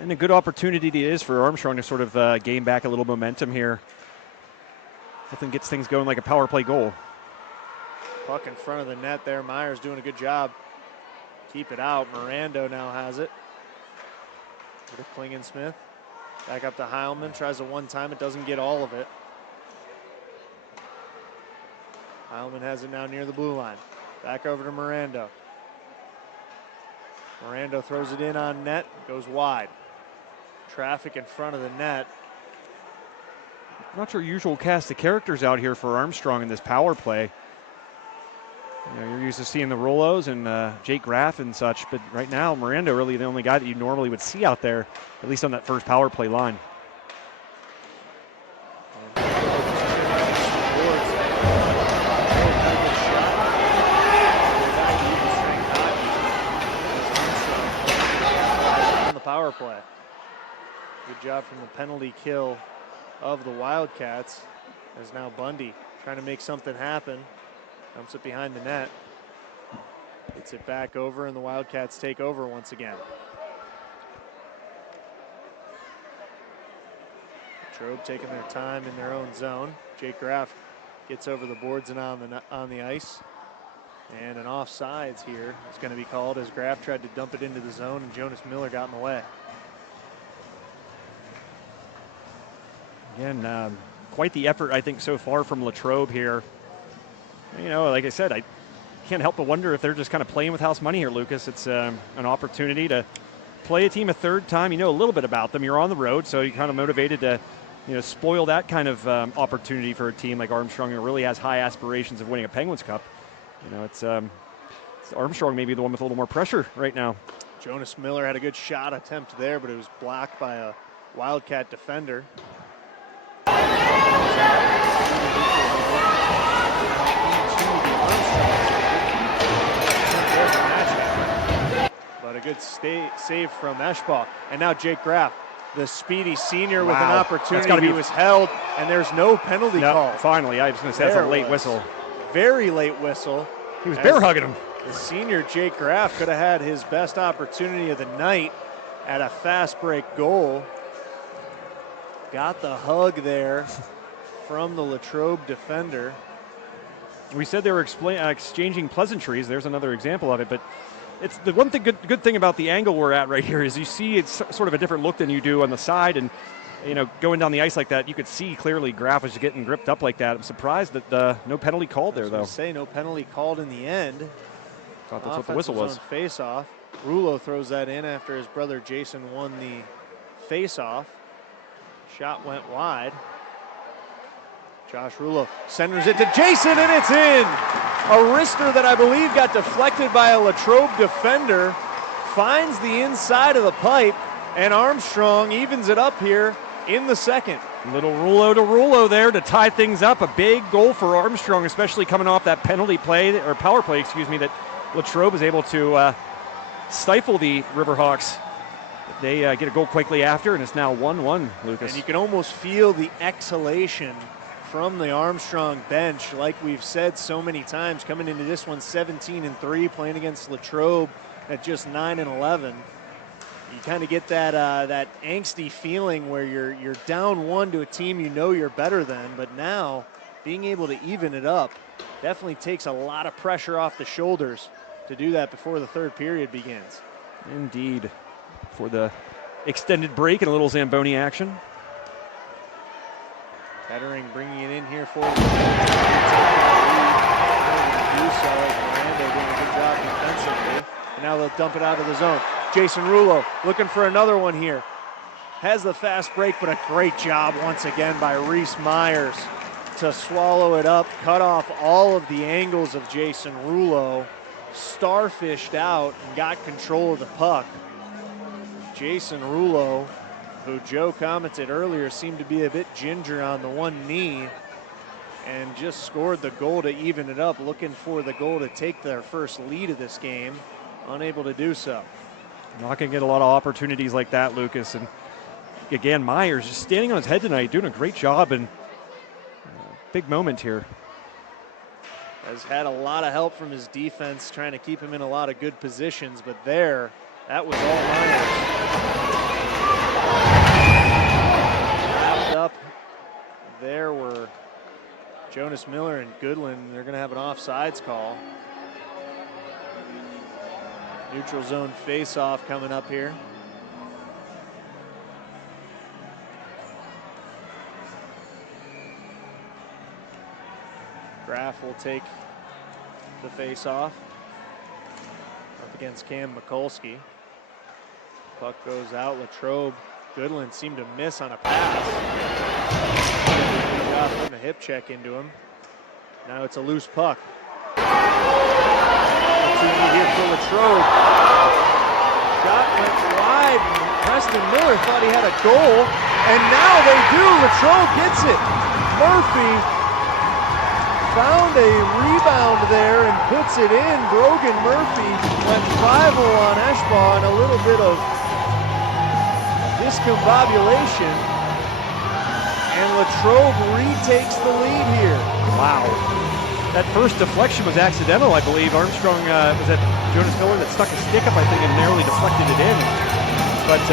And a good opportunity it is for Armstrong to sort of gain back a little momentum here. Nothing gets things going like a power play goal. Puck in front of the net there. Myers doing a good job. Keep it out. Mirando now has it. To Klingensmith. Back up to Heilman. Tries a one-time. It doesn't get all of it. Heilman has it now near the blue line. Back over to Mirando. Mirando throws it in on net. Goes wide. Traffic in front of the net. Not your usual cast of characters out here for Armstrong in this power play. You're used to seeing the Rollos and Jake Graff and such, but right now, Mirando really the only guy that you normally would see out there, at least on that first power play line. On the power play. Good job from the penalty kill of the Wildcats, as now Bundy trying to make something happen. Dumps it behind the net. Gets it back over, and the Wildcats take over once again. Latrobe taking their time in their own zone. Jake Graff gets over the boards and on the ice. And an offsides here is going to be called as Graff tried to dump it into the zone and Jonas Miller got in the way. Again, quite the effort, I think, so far from Latrobe here. You know, like I said, I can't help but wonder if they're just kind of playing with house money here, Lucas. It's an opportunity to play a team a third time. You know a little bit about them. You're on the road, so you're kind of motivated to, you know, spoil that kind of opportunity for a team like Armstrong who really has high aspirations of winning a Penguins Cup. You know, it's Armstrong maybe the one with a little more pressure right now. Jonas Miller had a good shot attempt there, but it was blocked by a Wildcat defender. But a good save from Eschbach. And now Jake Graff, the speedy senior, with an opportunity. He was held, and there's no penalty call. Finally, I was going to say that's a late whistle. Very late whistle. He was bear hugging him. The senior Jake Graff could have had his best opportunity of the night at a fast break goal. Got the hug there from the Latrobe defender. We said they were exchanging pleasantries. There's another example of it. But it's the one thing, good thing about the angle we're at right here is you see it's sort of a different look than you do on the side. And, you know, going down the ice like that, you could see clearly Graff was getting gripped up like that. I'm surprised that no penalty called there, though. I was going to say no penalty called in the end. Thought that's what the whistle was. Face-off. Rulo throws that in after his brother Jason won the face-off. Shot went wide. Josh Rulo centers it to Jason, and it's in! A wrister that I believe got deflected by a Latrobe defender finds the inside of the pipe, and Armstrong evens it up here in the second. Little Rulo to Rulo there to tie things up. A big goal for Armstrong, especially coming off that penalty play, or power play, excuse me, that Latrobe is able to stifle the Riverhawks. They get a goal quickly after, and it's now 1-1, Lucas. And you can almost feel the exhalation from the Armstrong bench, like we've said so many times, coming into this one 17-3, playing against Latrobe at just 9-11. You kind of get that that angsty feeling where you're down one to a team you know you're better than, but now being able to even it up definitely takes a lot of pressure off the shoulders to do that before the third period begins. Indeed. For the extended break and a little Zamboni action. Kettering bringing it in here for the lead. Miranda doing a good job defensively. And now they'll dump it out of the zone. Jason Rulo looking for another one here. Has the fast break, but a great job once again by Reese Myers to swallow it up, cut off all of the angles of Jason Rulo, starfished out and got control of the puck. Jason Rulo, who Joe commented earlier seemed to be a bit ginger on the one knee, and just scored the goal to even it up, looking for the goal to take their first lead of this game, unable to do so. Not going to get a lot of opportunities like that, Lucas. And again, Myers just standing on his head tonight, doing a great job, and big moment here. Has had a lot of help from his defense, trying to keep him in a lot of good positions, but there, that was all Myers. Wrapped up there were Jonas Miller and Goodland. They're going to have an offsides call. Neutral zone face-off coming up here. Graff will take the face-off up against Cam Mikulski. Puck goes out. Latrobe. Goodland seemed to miss on a pass. Good job putting a hip check into him. Now it's a loose puck. Opportunity here for Latrobe. Shot went wide. Preston Miller thought he had a goal, and now they do. Latrobe gets it. Murphy found a rebound there and puts it in. Brogan Murphy went rival on Eschbach, and a little bit of discombobulation, and Latrobe retakes the lead here. Wow. That first deflection was accidental, I believe. Armstrong, was that Jonas Miller that stuck a stick up, I think, and narrowly deflected it in. But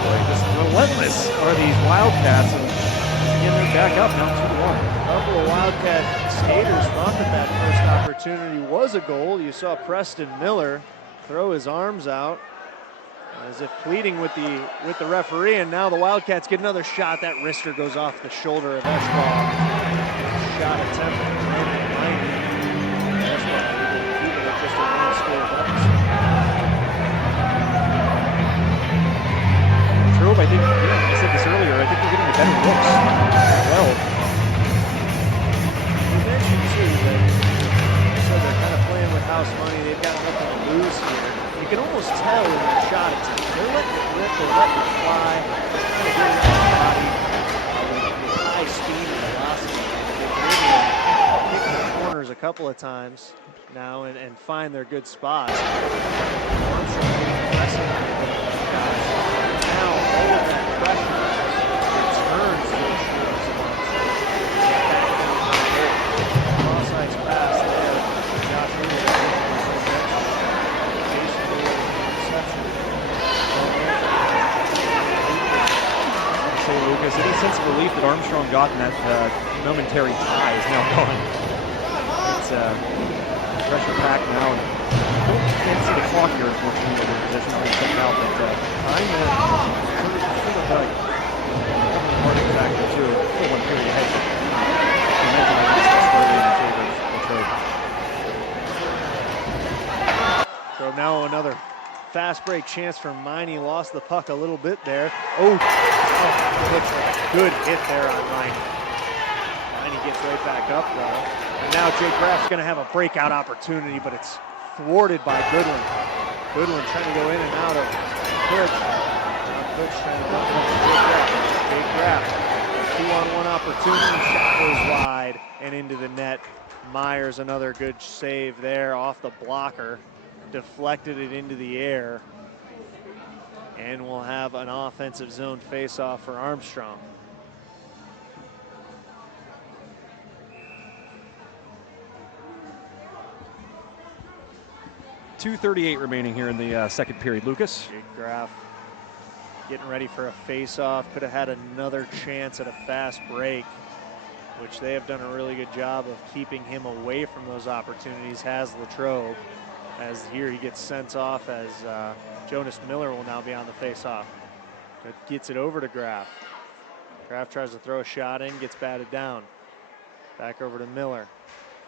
Boy, just relentless are these Wildcats. And again, they're back up now 2-1. A couple of Wildcat skaters thought that first opportunity was a goal. You saw Preston Miller throw his arms out as if pleading with the referee, and now the Wildcats get another shot. That wrister goes off the shoulder of Eshball. Shot attempt from Miney. Eshball able to keep it at just a one-score deficit. Latrobe, I think, I said this earlier, I think they're getting the better looks as well. You mentioned too that they're kind of playing with house money. They've got nothing to lose here. You can almost tell in their shot attempt. They're letting it rip, they're letting it fly, just kind of getting out of the body with high speed and velocity. They've been able to kick the corners a couple of times now and find their good spots. Armstrong pressing shots. Now all of that pressure returns to the shores of Armstrong. Cross-ice pass there. Josh Say, Lucas, any sense of relief that Armstrong got in that momentary tie is now gone. It's pressure packed now. Can't see the clock here, unfortunately, with the position being checked out, but time sort of like hard factor too. Still one period ahead. You mentioned I think it's squarely in favor of Latrobe. So now another fast break chance for Miney. Lost the puck a little bit there. Oh, looks like a good hit there on Miney. Miney gets right back up though. And now Jake Graff's going to have a breakout opportunity, but it's thwarted by Goodwin. Goodwin trying to go in and out of Butch. Butch trying to dump it to Jake Graff. 2-on-1 opportunity. Shot goes wide and into the net. Myers, another good save there off the blocker. Deflected it into the air, and we'll have an offensive zone face-off for Armstrong. .238 remaining here in the second period. Lucas? Jake Graff getting ready for a face-off. Could have had another chance at a fast break, which they have done a really good job of keeping him away from those opportunities, has Latrobe. As here he gets sent off as Jonas Miller will now be on the face-off. But gets it over to Graff. Graff tries to throw a shot in, gets batted down. Back over to Miller.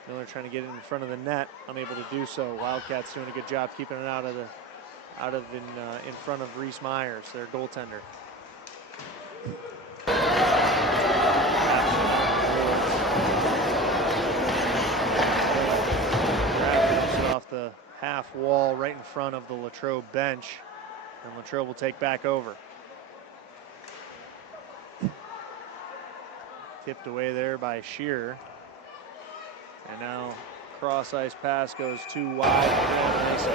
Miller trying to get it in front of the net, unable to do so. Wildcats doing a good job keeping it in front of Reese Myers, their goaltender. Off the half wall right in front of the Latrobe bench, and Latrobe will take back over. Tipped away there by Shearer, and now cross ice pass goes too wide. It's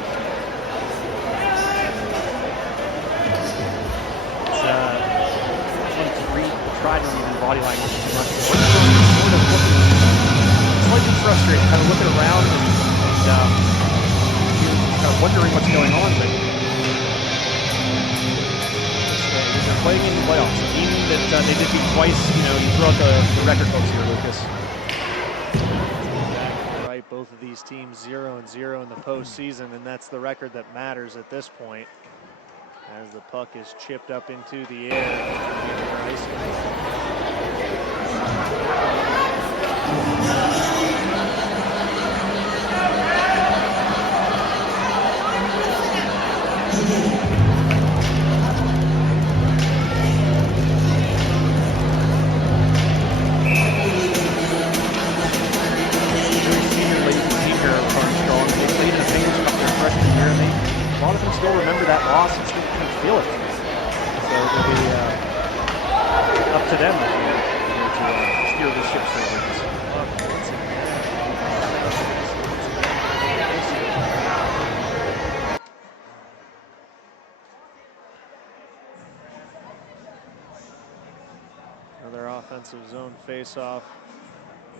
read the try to read the body language too much. Sort of looking slightly frustrated, kind of looking around and kind of wondering what's going on, but they're playing in the playoffs. A team that they did beat twice, you throw out the record books here, Lucas. Exactly right. Both of these teams 0-0 in the postseason, and that's the record that matters at this point. As the puck is chipped up into the air. A lot of them still remember that loss and still kind of feel it. So it'll be up to them to steer this ship straight. Another offensive zone face-off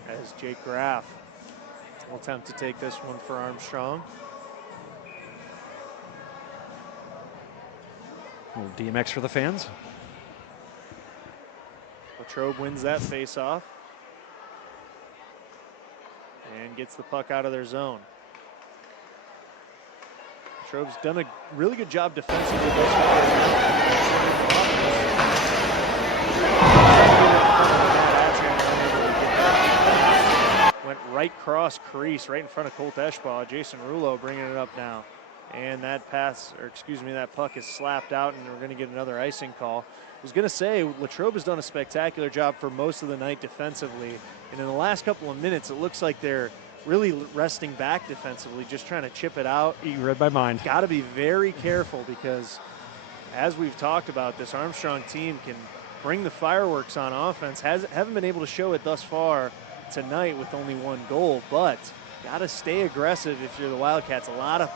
as Jake Graff will attempt to take this one for Armstrong. little DMX for the fans. Latrobe wins that face-off and gets the puck out of their zone. Latrobe's done a really good job defensively thus far. Went right cross crease, right in front of Colt Eschbaugh. Jason Rulo bringing it up now. And that pass, or excuse me, that puck is slapped out, and we're going to get another icing call. I was going to say, Latrobe has done a spectacular job for most of the night defensively. And in the last couple of minutes, it looks like they're really resting back defensively, just trying to chip it out. You read my mind. Got to be very careful because, as we've talked about, this Armstrong team can bring the fireworks on offense. Haven't been able to show it thus far tonight with only one goal, but got to stay aggressive if you're the Wildcats. A lot of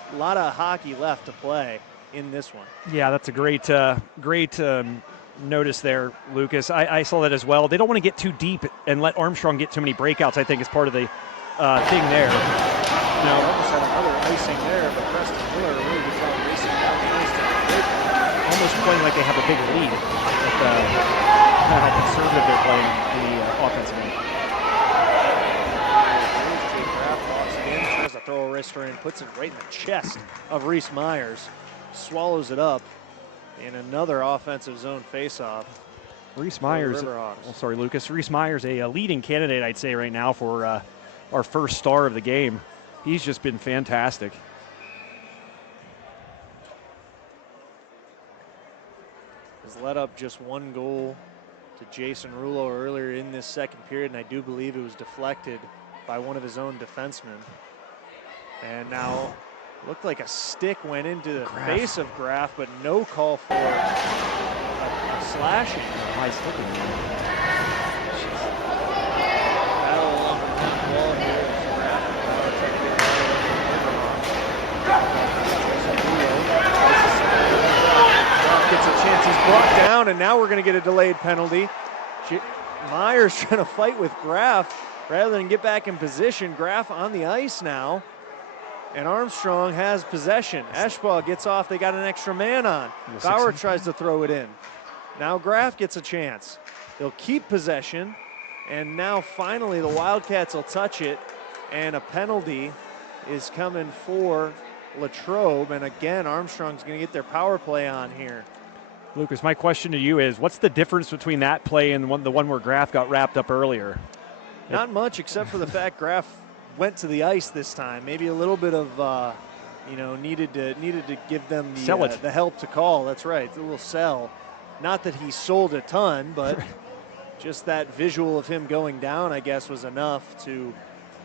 hockey left to play in this one. Yeah, that's a great notice there, Lucas. I saw that as well. They don't want to get too deep and let Armstrong get too many breakouts, I think, is part of the thing there. Now, almost had another icing there, but Preston Miller really good job racing down the ice to the breakout. Almost playing like they have a big lead, but how conservative they're playing in the offensive end. Tries to throw a wrister in, puts it right in the chest of Reese Myers, swallows it up in another offensive zone faceoff. Reese Myers, Lucas. Reese Myers, a leading candidate, I'd say, right now for our first star of the game. He's just been fantastic. Has led up just one goal to Jason Rulo earlier in this second period, and I do believe it was deflected by one of his own defensemen. And now looked like a stick went into the face of Graff, but no call for a slashing. High sticking. Battle along the wall here as Graff gets a chance. He's brought down, and now we're going to get a delayed penalty. Myers trying to fight with Graff rather than get back in position. Graff on the ice now. And Armstrong has possession. Eschbaugh gets off. They got an extra man on. Bauer tries to throw it in. Now Graff gets a chance. They'll keep possession. And now finally the Wildcats will touch it. And a penalty is coming for Latrobe. And again, Armstrong's going to get their power play on here. Lucas, my question to you is, what's the difference between that play and the one where Graff got wrapped up earlier? Not much, except for the fact Graff went to the ice this time. Maybe a little bit of, needed to give them the help to call. That's right, a little sell. Not that he sold a ton, but just that visual of him going down, I guess, was enough to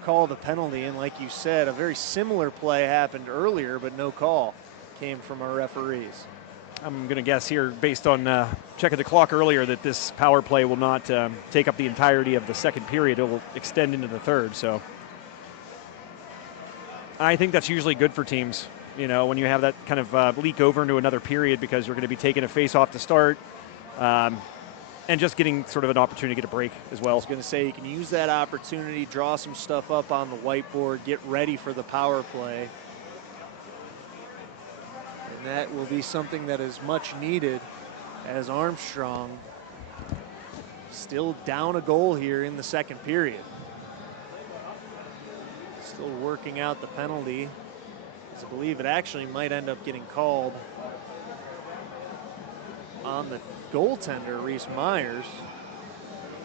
call the penalty. And like you said, a very similar play happened earlier, but no call came from our referees. I'm going to guess here, based on checking the clock earlier, that this power play will not take up the entirety of the second period. It will extend into the third. So I think that's usually good for teams, when you have that kind of leak over into another period, because you're going to be taking a face-off to start and just getting sort of an opportunity to get a break as well. I was going to say, you can use that opportunity, draw some stuff up on the whiteboard, get ready for the power play. And that will be something that is much needed, as Armstrong still down a goal here in the second period. Still working out the penalty, as I believe it actually might end up getting called on the goaltender, Reese Myers.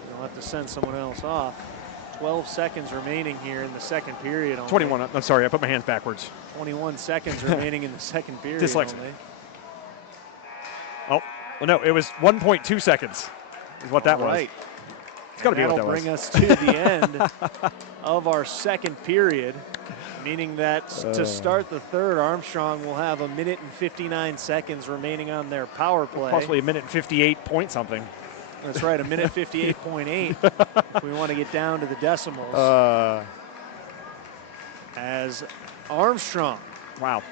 They'll have to send someone else off. 12 seconds remaining here in the second period. 21. I'm sorry, I put my hands backwards. 21 seconds remaining in the second period. Dyslexic. Oh, well, no, it was 1.2 seconds is what that was. Right. It's got to be what that That'll bring was. us to the end of our second period, meaning that to start the third, Armstrong will have 1 minute and 59 seconds remaining on their power play. Possibly 1 minute and 58 point something. That's right, 1 minute 58.8 if we want to get down to the decimals. As Armstrong,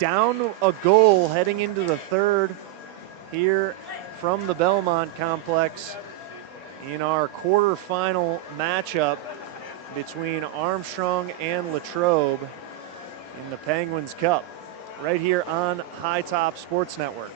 down a goal heading into the third here from the Belmont complex in our quarterfinal matchup between Armstrong and Latrobe in the Penguins Cup, right here on High Top Sports Network.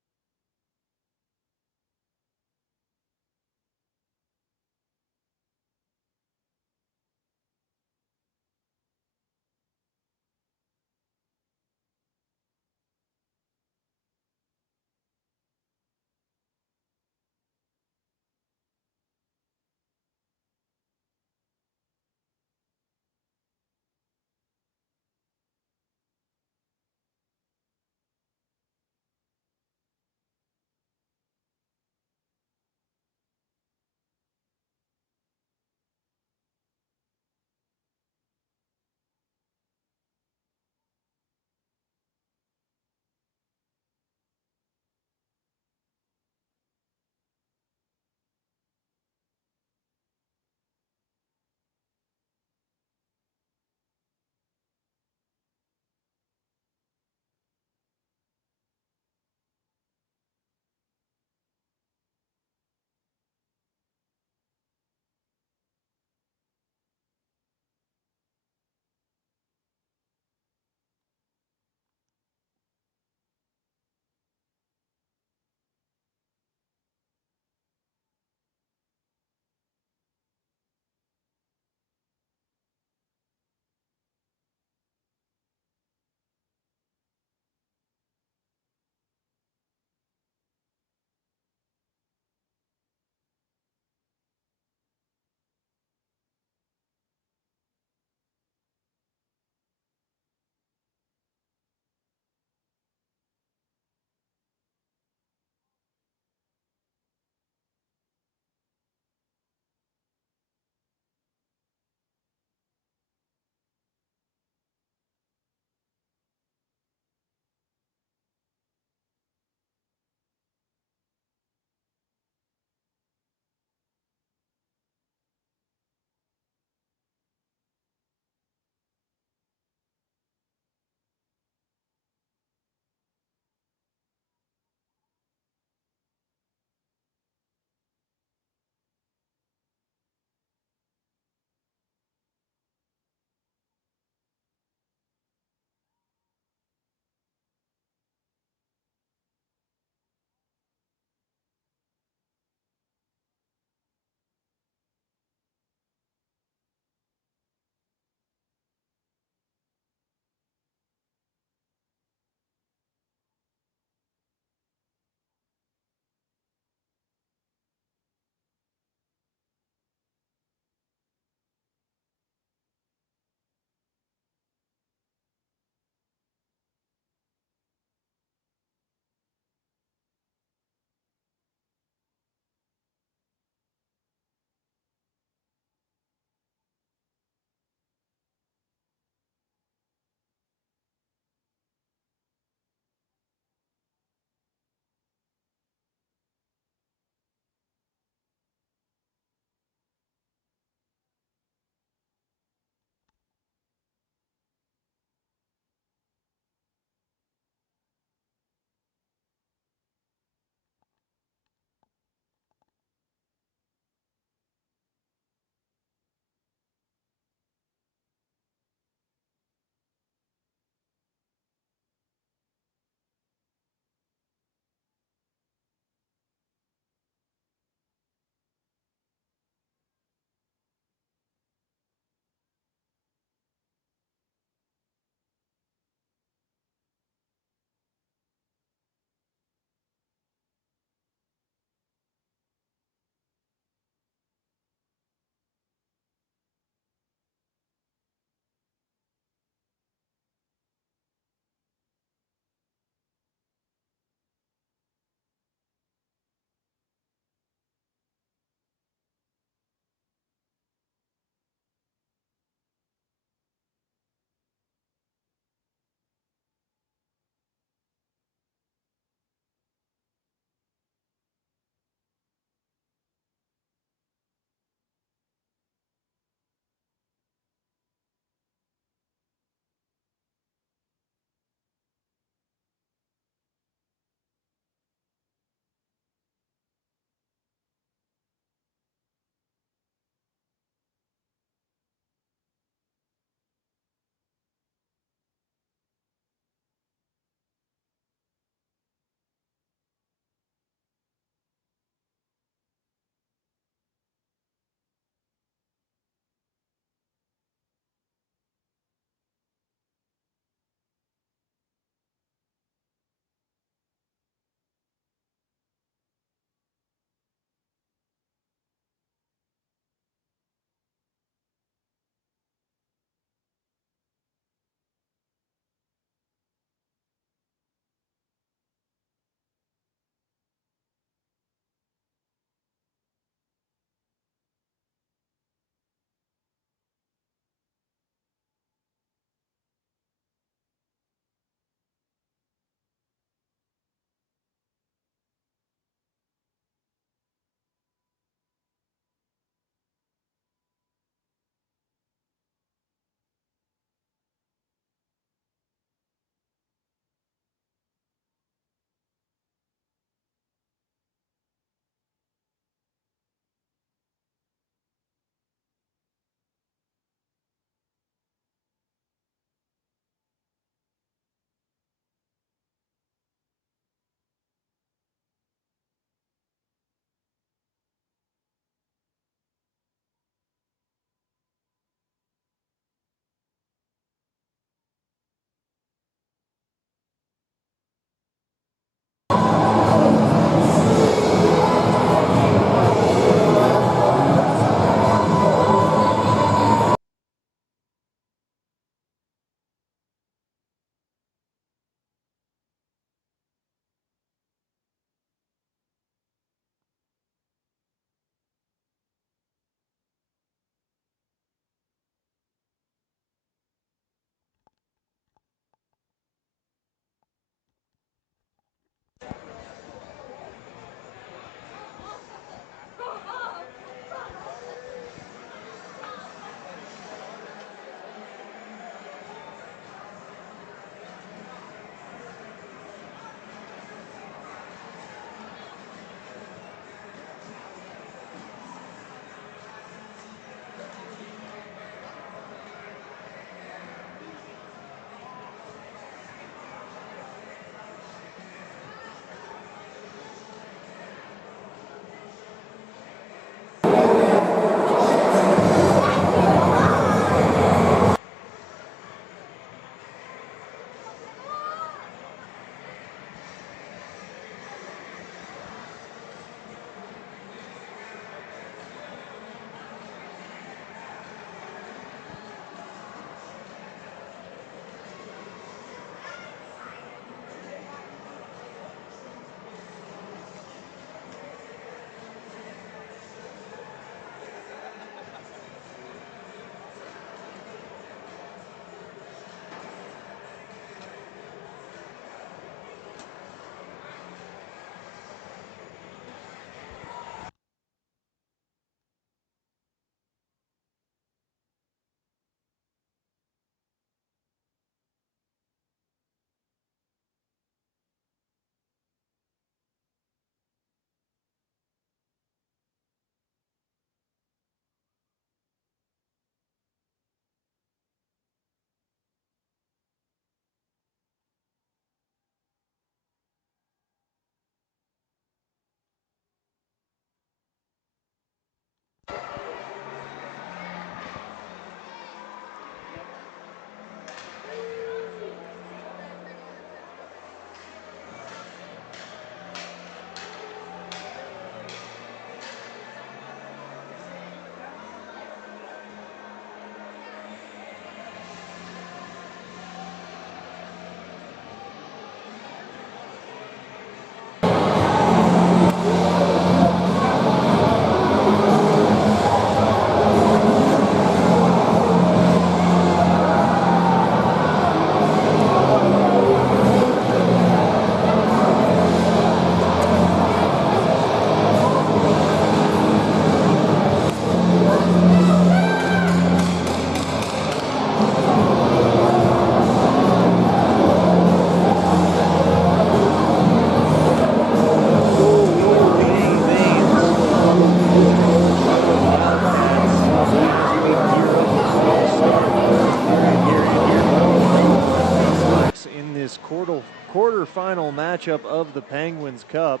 matchup of the Penguins Cup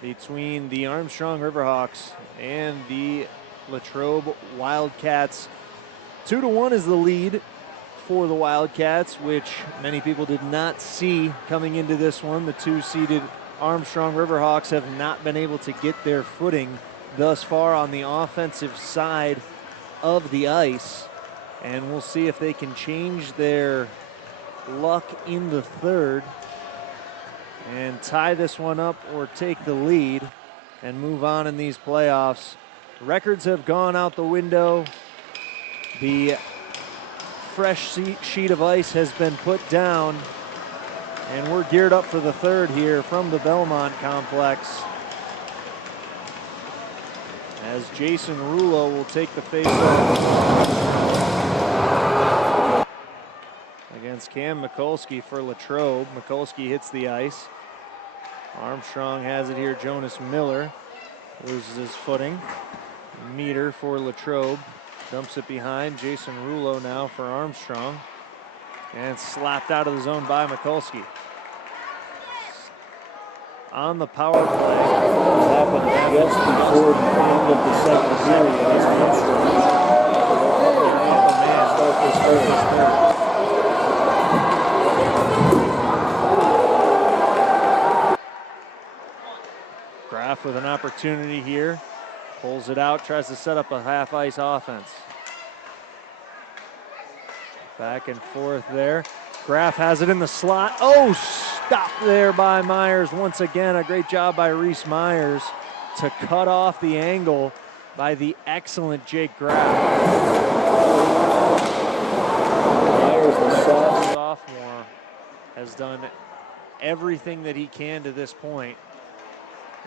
between the Armstrong Riverhawks and the Latrobe Wildcats. 2-1 is the lead for the Wildcats, which many people did not see coming into this one. The 2-seeded Armstrong Riverhawks have not been able to get their footing thus far on the offensive side of the ice. And we'll see if they can change their luck in the third and tie this one up or take the lead and move on in these playoffs. Records have gone out the window. The fresh sheet of ice has been put down, and we're geared up for the third here from the Belmont complex, as Jason Rulo will take the faceoff against Cam Mikulski for Latrobe. Mikulski hits the ice. Armstrong has it here. Jonas Miller loses his footing. Meter for Latrobe. Dumps it behind. Jason Rulo now for Armstrong. And slapped out of the zone by Mikulski. On the power play. Happened just before the end of the second period. Graf with an opportunity here. Pulls it out, tries to set up a half-ice offense. Back and forth there. Graf has it in the slot. Oh, stopped there by Myers. Once again, a great job by Reese Myers to cut off the angle by the excellent Jake Graf. Myers, the sophomore, has done everything that he can to this point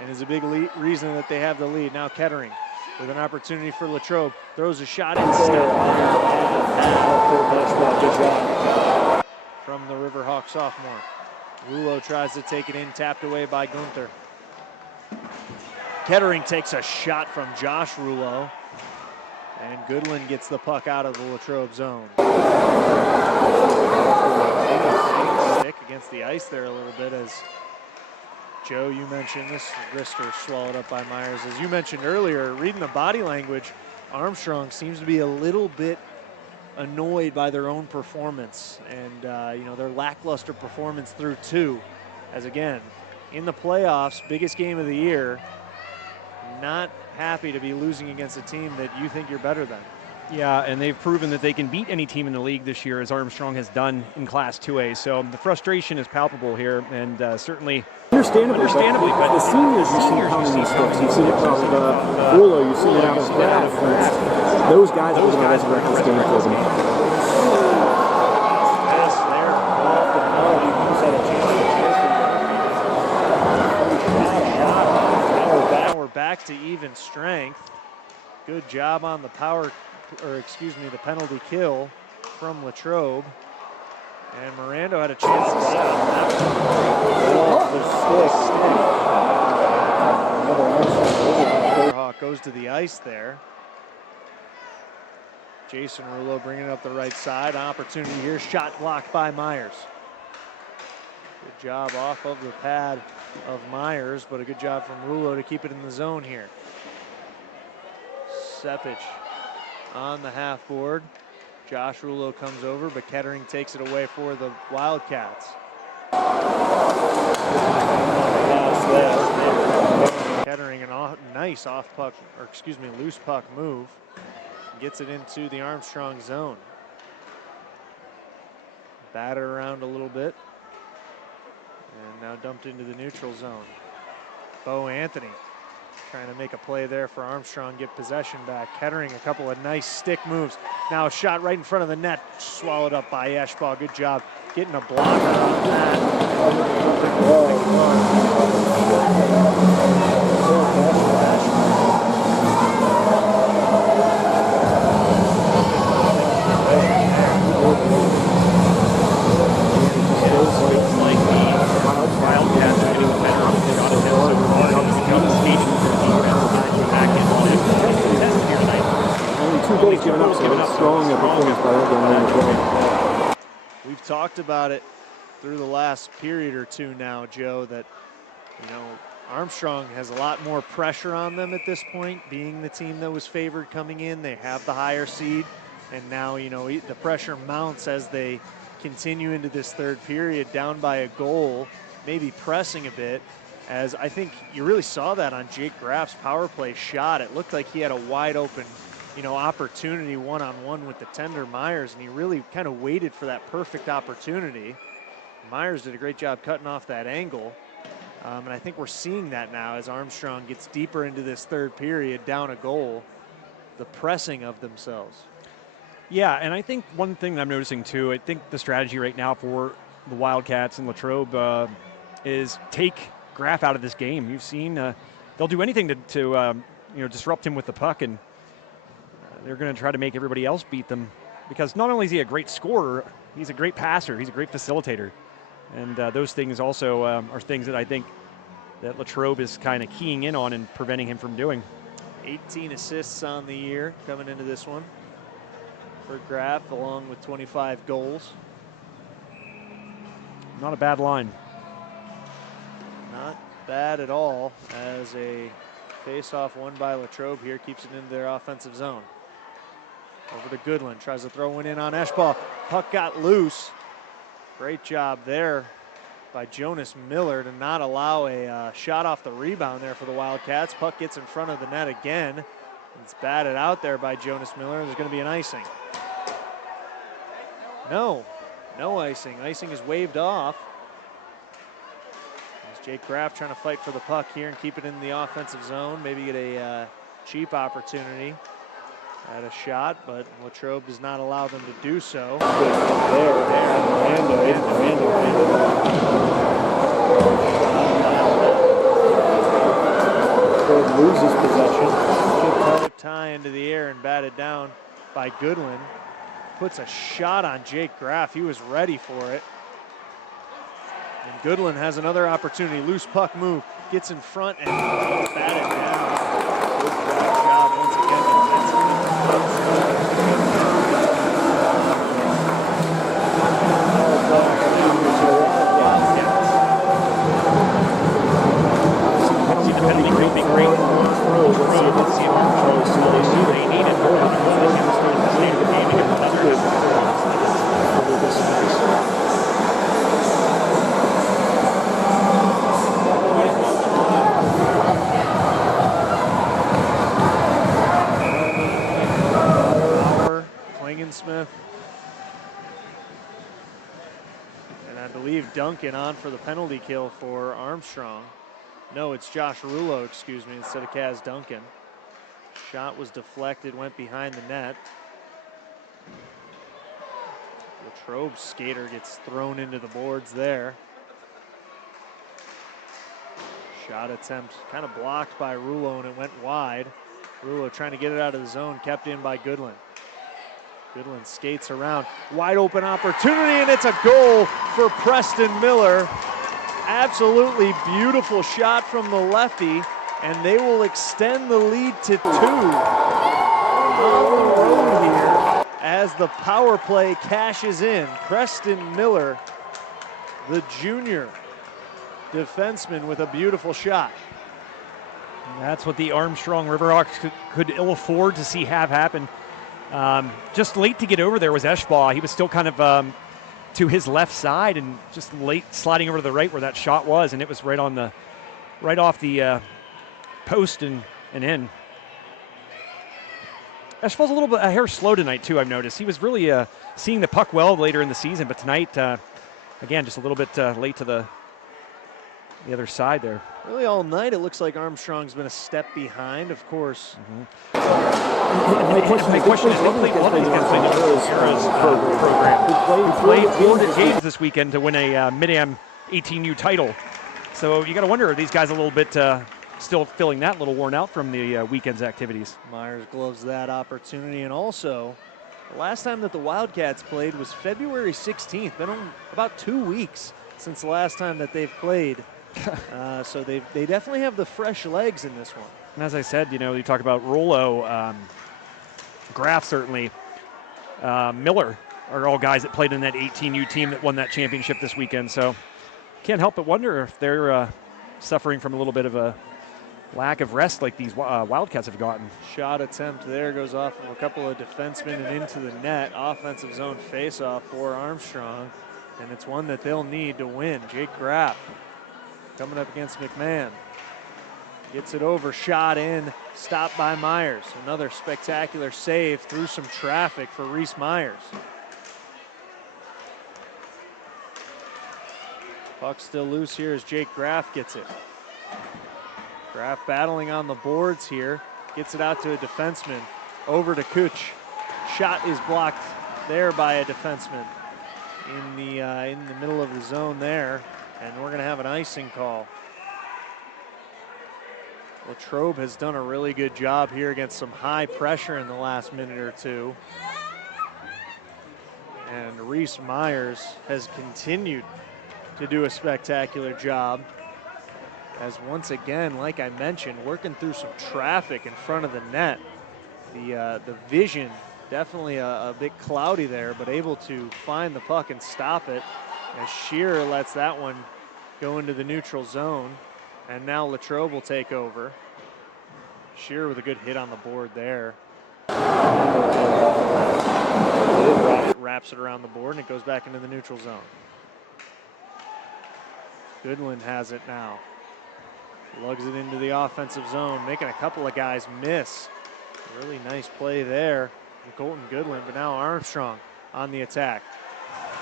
and is a big reason that they have the lead. Now Kettering with an opportunity for Latrobe. Throws a shot instead. From the Riverhawk sophomore. Rulo tries to take it in, tapped away by Gunther. Kettering takes a shot from Josh Rulo, and Goodwin gets the puck out of the Latrobe zone. Stick against the ice there a little bit, as Joe, you mentioned this wrister swallowed up by Myers. As you mentioned earlier, reading the body language, Armstrong seems to be a little bit annoyed by their own performance and their lackluster performance through two. As again, in the playoffs, biggest game of the year, not happy to be losing against a team that you think you're better than. Yeah, and they've proven that they can beat any team in the league this year, as Armstrong has done in Class 2A. So the frustration is palpable here, and certainly understandably, but the seniors, you've seen how many sticks. You've seen it out of Rulo, you've seen it out of Graf. Those guys are going to resurrect this game for them. Pass there, off the ball. He had a chance to Now we're back to even strength. Good job on the the penalty kill from Latrobe. And Mirando had a chance to set on that one. Riverhawk goes to the ice there. Jason Rulo bringing it up the right side. Opportunity here, shot blocked by Myers. Good job off of the pad of Myers, but a good job from Rulo to keep it in the zone here. Sepich on the half board. Josh Rulo comes over, but Kettering takes it away for the Wildcats. Kettering a nice loose puck move. Gets it into the Armstrong zone. Batted around a little bit. And now dumped into the neutral zone. Bo Anthony trying to make a play there for Armstrong, get possession back. Kettering, a couple of nice stick moves. Now a shot right in front of the net, swallowed up by Eschbach. Good job getting a blocker on that. Like the Wildcats are getting better on the shot attempts so far. Only 2 goals given up, so it's strong performance by everyone as well. We've talked about it through the last period or two now, Joe, that, Armstrong has a lot more pressure on them at this point, being the team that was favored coming in. They have the higher seed, and now, the pressure mounts as they continue into this third period, down by a goal, maybe pressing a bit, as I think you really saw that on Jake Graff's power play shot. It looked like he had a wide open, opportunity one-on-one with the tender Myers, and he really kind of waited for that perfect opportunity. Myers did a great job cutting off that angle. And I think we're seeing that now as Armstrong gets deeper into this third period, down a goal, the pressing of themselves. Yeah, and I think one thing that I'm noticing too, I think the strategy right now for the Wildcats and Latrobe is take Graff out of this game. You've seen they'll do anything to disrupt him with the puck, and they're going to try to make everybody else beat them, because not only is he a great scorer, he's a great passer, he's a great facilitator. And those things also are things that I think that Latrobe is kind of keying in on and preventing him from doing. 18 assists on the year coming into this one for Graff, along with 25 goals. Not a bad line. Not bad at all, as a face-off won by Latrobe here keeps it into their offensive zone. Over to Goodland, tries to throw one in on Eschball. Puck got loose. Great job there by Jonas Miller to not allow a shot off the rebound there for the Wildcats. Puck gets in front of the net again. It's batted out there by Jonas Miller. There's going to be an icing. No icing. Icing is waved off. As Jake Graff trying to fight for the puck here and keep it in the offensive zone. Maybe get a cheap opportunity at a shot, but Latrobe does not allow them to do so. Latrobe loses possession. Tie into the air and batted down by Goodland. Puts a shot on Jake Graff. He was ready for it. And Goodland has another opportunity. Loose puck move. Gets in front and batted down. Good job once again. See the penalty rate being great. Let's see if they need it. Smith, and I believe Duncan on for the penalty kill for Armstrong. No, it's Josh Rulo, excuse me, instead of Kaz Duncan. Shot was deflected, went behind the net. Latrobe's skater gets thrown into the boards there. Shot attempt kind of blocked by Rulo, and it went wide. Rulo trying to get it out of the zone, kept in by Goodland. Goodland skates around, wide open opportunity, and it's a goal for Preston Miller. Absolutely beautiful shot from the lefty, and they will extend the lead to 2 on the road here as the power play cashes in. Preston Miller, the junior defenseman, with a beautiful shot. That's what the Armstrong Riverhawks could ill afford to see have happen. Just late to get over there was Eschball. He was still kind of to his left side and just late sliding over to the right where that shot was, and it was right off the post and in. Eschball's a little bit a hair slow tonight too, I've noticed. He was really seeing the puck well later in the season, but tonight, again, just a little bit late to the other side there. Really all night it looks like Armstrong's been a step behind, of course. My question is, they played one of these guys playing the program. Who played 4 games this weekend to win a Mid-Am 18U title. So you got to wonder, are these guys a little bit still feeling that, a little worn out from the weekend's activities? Myers gloves that opportunity, and also the last time that the Wildcats played was February 16th. Been about 2 weeks since the last time that they've played. So they definitely have the fresh legs in this one. And as I said, you talk about Rollo, Graff certainly, Miller are all guys that played in that 18U team that won that championship this weekend. So can't help but wonder if they're suffering from a little bit of a lack of rest like these Wildcats have gotten. Shot attempt there goes off of a couple of defensemen and into the net. Offensive zone faceoff for Armstrong, and it's one that they'll need to win. Jake Graff coming up against McMahon. Gets it over, shot in, stopped by Myers. Another spectacular save through some traffic for Reese Myers. Puck still loose here as Jake Graff gets it. Graff battling on the boards here. Gets it out to a defenseman. Over to Kuch. Shot is blocked there by a defenseman in the middle of the zone there. And we're gonna have an icing call. Latrobe has done a really good job here against some high pressure in the last minute or two. And Reese Myers has continued to do a spectacular job as once again, like I mentioned, working through some traffic in front of the net. The vision definitely a bit cloudy there, but able to find the puck and stop it as Shearer lets that one go into the neutral zone. And now Latrobe will take over. Shearer with a good hit on the board there. Wraps it around the board and it goes back into the neutral zone. Goodland has it now. Lugs it into the offensive zone, making a couple of guys miss. Really nice play there from Colton Goodland, but now Armstrong on the attack.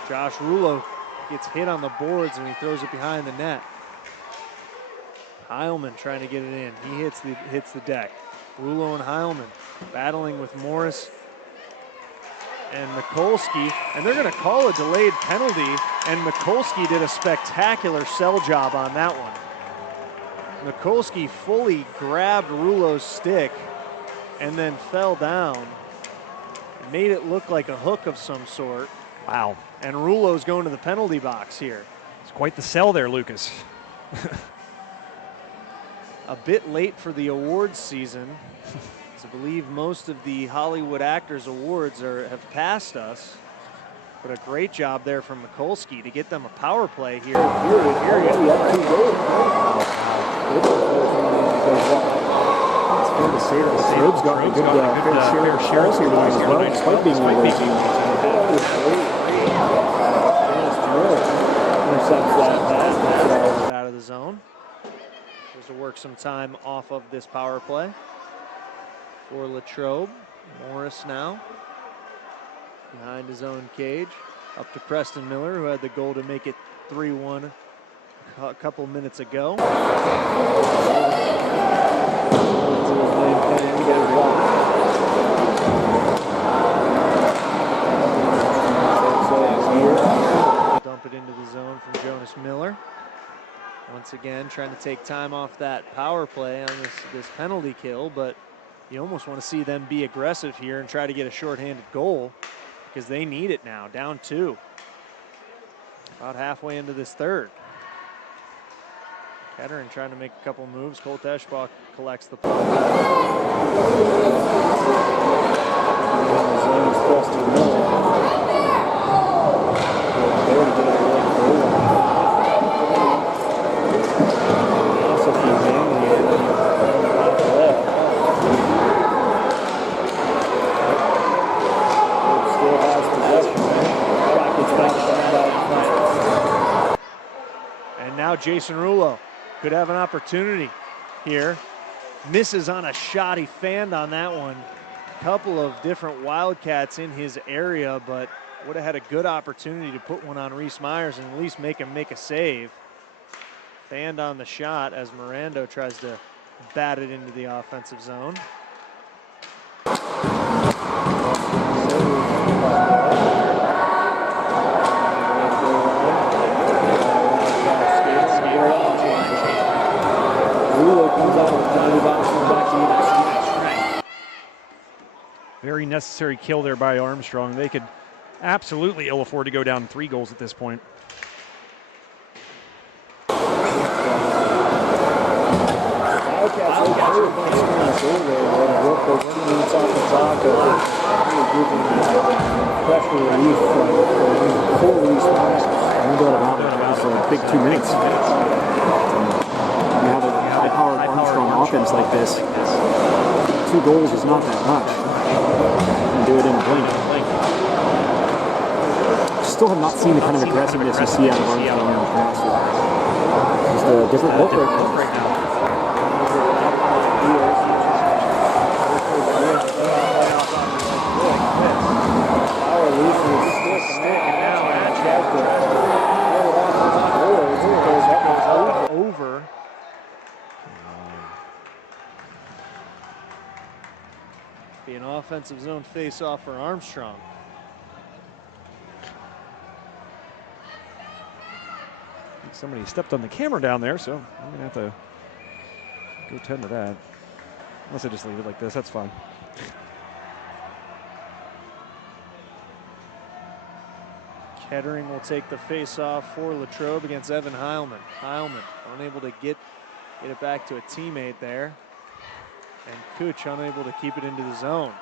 Josh Rulo gets hit on the boards and he throws it behind the net. Heilman trying to get it in. He hits the deck. Rulo and Heilman battling with Morris and Mikulski, and they're going to call a delayed penalty, and Mikulski did a spectacular sell job on that one. Mikulski fully grabbed Rulo's stick and then fell down. It made it look like a hook of some sort. Wow. And Rulo's going to the penalty box here. It's quite the sell there, Lucas. A bit late for the awards season. I believe most of the Hollywood Actors Awards have passed us. But a great job there from Mikulski to get them a power play here. It's fair to say that Latrobe's got a good fair share as well, despite being out of the zone. There's to work some time off of this power play for Latrobe. Morris now behind his own cage. Up to Preston Miller, who had the goal to make it 3-1 a couple minutes ago. Dump it into the zone from Jonas Miller. Once again, trying to take time off that power play on this penalty kill, but you almost want to see them be aggressive here and try to get a shorthanded goal because they need it now, down 2. About halfway into this third. Kettering trying to make a couple moves. Colt Eschbach collects the puck. And now Jason Rulo could have an opportunity here. Misses on a shot. He fanned on that one. Couple of different Wildcats in his area, but would have had a good opportunity to put one on Reese Myers and at least make him make a save. Fanned on the shot as Mirando tries to bat it into the offensive zone. Very necessary kill there by Armstrong. They could absolutely ill afford to go down 3 goals at this point. pressure relief full release. That was a big 2 minutes. You have a high-powered Armstrong offense like this. 2 goals is not that much. You can do it in a blink. Still have not seen the kind of aggressiveness you see out of Armstrong in the past. Just a different look right now. Over. Be an offensive zone face-off for Armstrong. Somebody stepped on the camera down there, so I'm gonna have to go tend to that. Unless I just leave it like this, that's fine. Kettering will take the face-off for Latrobe against Evan Heilman. Heilman unable to get it back to a teammate there. And Kuch unable to keep it into the zone.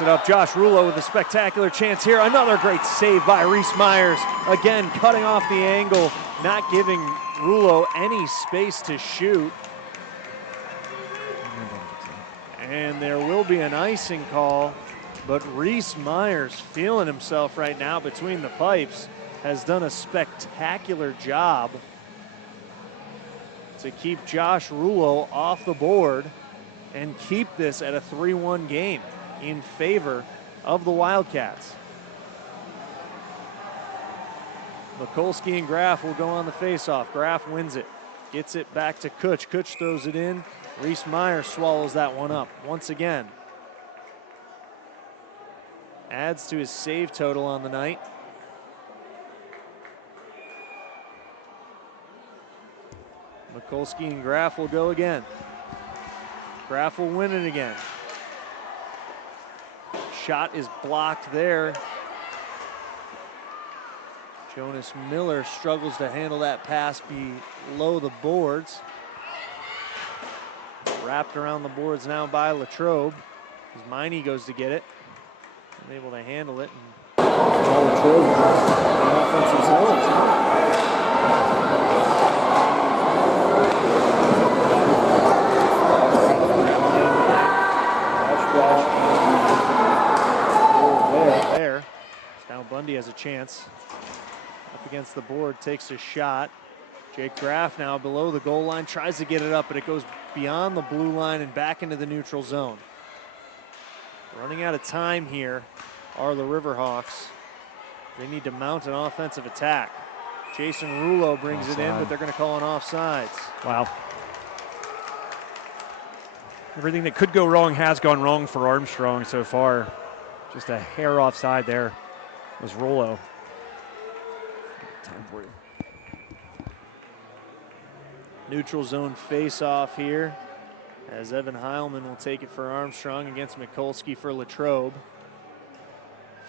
Up Josh Rulo with a spectacular chance here. Another great save by Reese Myers. Again, cutting off the angle, not giving Rulo any space to shoot. And there will be an icing call, but Reese Myers, feeling himself right now between the pipes, has done a spectacular job to keep Josh Rulo off the board and keep this at a 3-1 game in favor of the Wildcats. Mikulski and Graff will go on the faceoff. Graff wins it, gets it back to Kuch. Kuch throws it in. Reese Myers swallows that one up once again. Adds to his save total on the night. Mikulski and Graff will go again. Graff will win it again. Shot is blocked there. Jonas Miller struggles to handle that pass below the boards. Wrapped around the boards now by Latrobe. As Miney goes to get it. Unable to handle it. Latrobe, offensive zone. Bundy has a chance. Up against the board, takes a shot. Jake Graff now below the goal line, tries to get it up, but it goes beyond the blue line and back into the neutral zone. Running out of time here are the Riverhawks. They need to mount an offensive attack. Jason Rulo brings it in, but they're going to call an offsides. Wow. Everything that could go wrong has gone wrong for Armstrong so far. Just a hair offside there. Was Rulo. Time for you. Neutral zone face-off here as Evan Heilman will take it for Armstrong against Mikulski for Latrobe.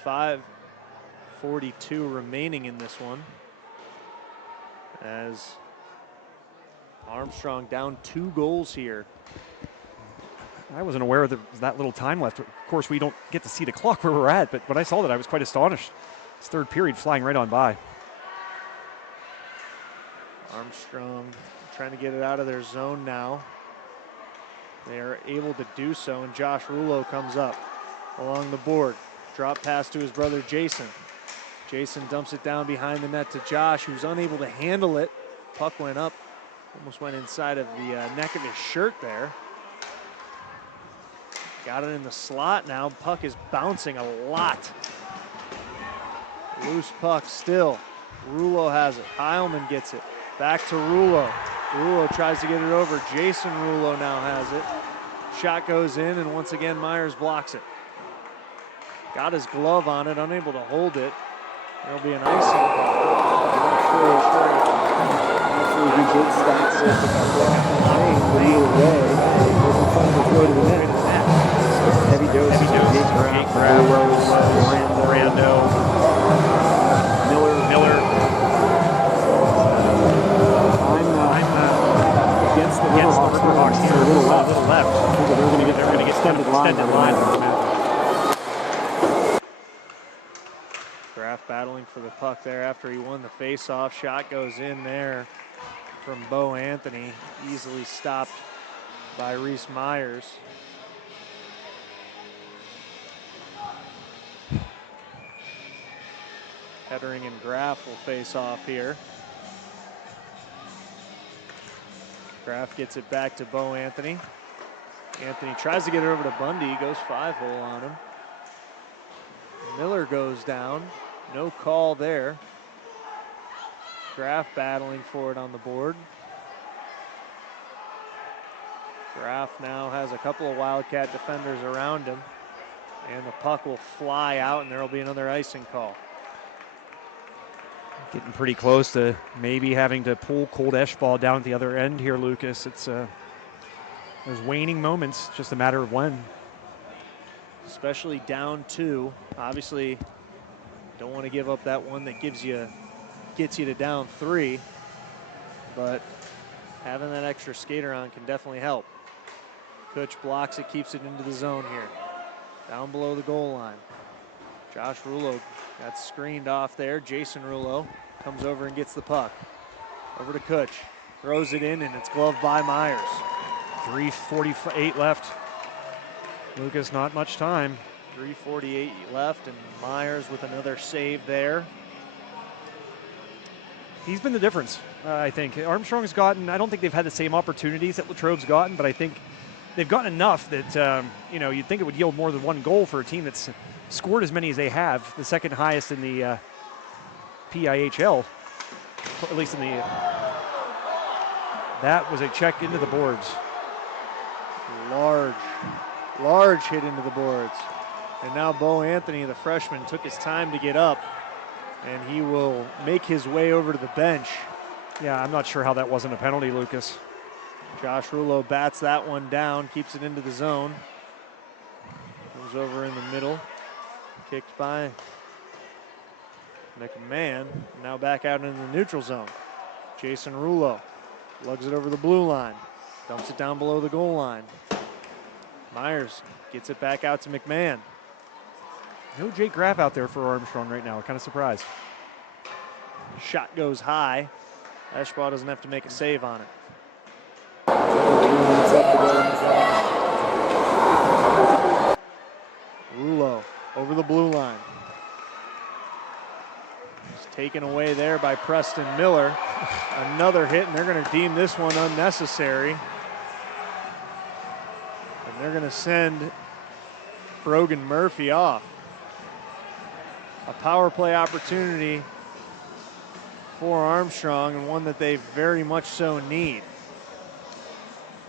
5:42 remaining in this one as Armstrong down 2 goals here. I wasn't aware that that little time left. Of course, we don't get to see the clock where we're at, but when I saw that, I was quite astonished. This third period flying right on by. Armstrong trying to get it out of their zone now. They are able to do so, and Josh Rulo comes up along the board. Drop pass to his brother Jason. Jason dumps it down behind the net to Josh, who's unable to handle it. Puck went up, almost went inside of the neck of his shirt there. Got it in the slot now. Puck is bouncing a lot. Loose puck still. Rulo has it. Heilman gets it. Back to Rulo. Rulo tries to get it over. Jason Rulo now has it. Shot goes in, and once again, Myers blocks it. Got his glove on it, unable to hold it. There'll be an icing call. Actually, he did stop with the Riverhawks here. A little left. They're going to get extended line. Graf battling for the puck there after he won the face-off. Shot goes in there from Bo Anthony. Easily stopped by Reese Myers. Hettering and Graf will face off here. Graf gets it back to Bo Anthony. Anthony tries to get it over to Bundy, goes 5-hole on him. Miller goes down, no call there. Graf battling for it on the board. Graf now has a couple of Wildcat defenders around him, and the puck will fly out, and there will be another icing call. Getting pretty close to maybe having to pull Colt Eschball down at the other end here, Lucas. It's those waning moments, just a matter of when. Especially down 2. Obviously, don't want to give up that one that gets you to down 3, but having that extra skater on can definitely help. Kutch blocks it, keeps it into the zone here. Down below the goal line. Josh Rulo got screened off there. Jason Rulo comes over and gets the puck. Over to Kutch. Throws it in, and it's gloved by Myers. 3:48 left. Lucas, not much time. 3:48 left, and Myers with another save there. He's been the difference, I think. Armstrong's gotten, I don't think they've had the same opportunities that Latrobe's gotten, but I think they've gotten enough that, you'd think it would yield more than one goal for a team that's scored as many as they have, the second highest in the PIHL, at least in the, that was a check into the boards. Large hit into the boards. And now Bo Anthony, the freshman, took his time to get up, and he will make his way over to the bench. Yeah, I'm not sure how that wasn't a penalty, Lucas. Josh Rulo bats that one down, keeps it into the zone. Goes over in the middle. Kicked by McMahon. Now back out into the neutral zone. Jason Rulo lugs it over the blue line. Dumps it down below the goal line. Myers gets it back out to McMahon. No Jake Graf out there for Armstrong right now. Kind of surprised. Shot goes high. Eschball doesn't have to make a save on it. Rulo over the blue line. It's taken away there by Preston Miller. Another hit, and they're going to deem this one unnecessary. And they're going to send Brogan Murphy off. A power play opportunity for Armstrong, and one that they very much so need.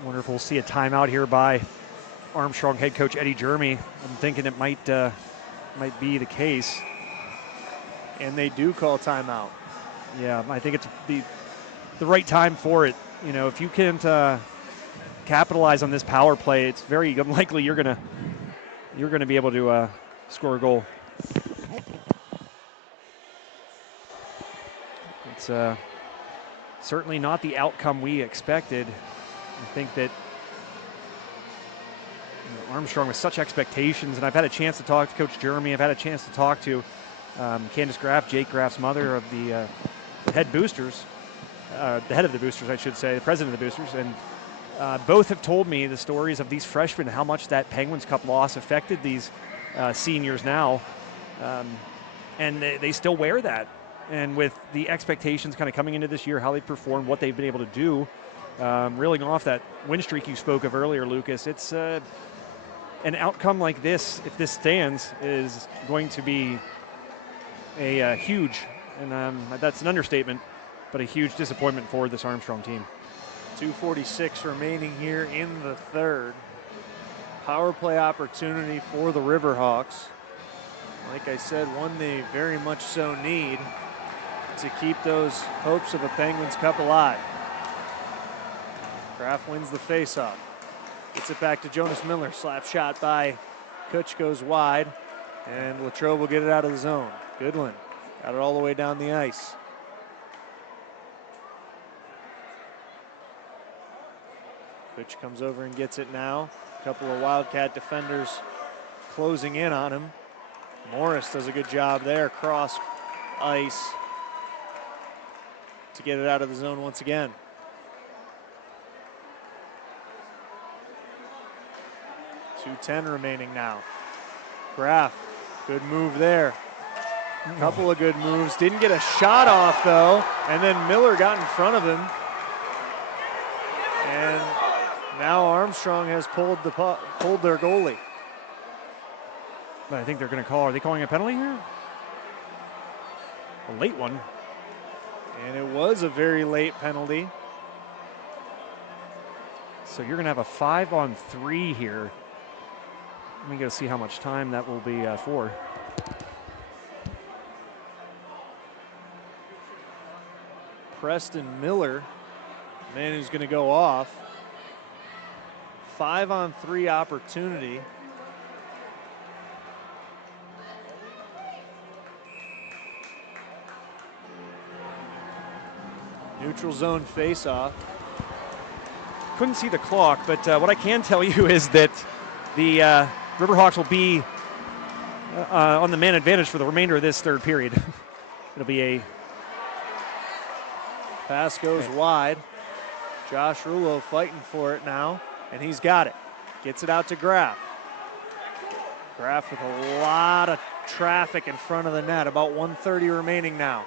I wonder if we'll see a timeout here by Armstrong head coach Eddie Jeremy. I'm thinking it might be the case. And they do call timeout. Yeah, I think it's the right time for it. You know, if you can't capitalize on this power play, it's very unlikely you're gonna be able to score a goal. It's certainly not the outcome we expected. I think that Armstrong with such expectations, and I've had a chance to talk to Coach Jeremy. I've had a chance to talk to Candace Graf, Jake Graf's mother, of the head boosters, the head of the boosters, I should say, the president of the boosters, and both have told me the stories of these freshmen, how much that Penguins Cup loss affected these seniors now, and they still wear that. And with the expectations kind of coming into this year, how they've performed, what they've been able to do, reeling off that win streak you spoke of earlier, Lucas, it's an outcome like this, if this stands, is going to be a huge, and that's an understatement, but a huge disappointment for this Armstrong team. 2:46 remaining here in the third. Power play opportunity for the Riverhawks. Like I said, one they very much so need to keep those hopes of a Penguins Cup alive. Graf wins the faceoff. Gets it back to Jonas Miller. Slap shot by Kutch goes wide, and Latrobe will get it out of the zone. Goodwin got it all the way down the ice. Pitch comes over and gets it now. A couple of Wildcat defenders closing in on him. Morris does a good job there, cross ice to get it out of the zone once again. .210 remaining now. Graff, good move there. A couple of good moves. Didn't get a shot off though, and then Miller got in front of him. And now Armstrong has pulled their goalie. But I think they're going to call. Are they calling a penalty here? A late one. And it was a very late penalty. So you're going to have a 5-on-3 here. Let me go see how much time that will be for. Preston Miller, man who's going to go off. 5-on-3 opportunity. Neutral zone face-off. Couldn't see the clock, but what I can tell you is that the Riverhawks will be on the man advantage for the remainder of this third period. It'll be a pass goes wide. Josh Rulo fighting for it now, and he's got it. Gets it out to Graff. Graff with a lot of traffic in front of the net. About 1:30 remaining now.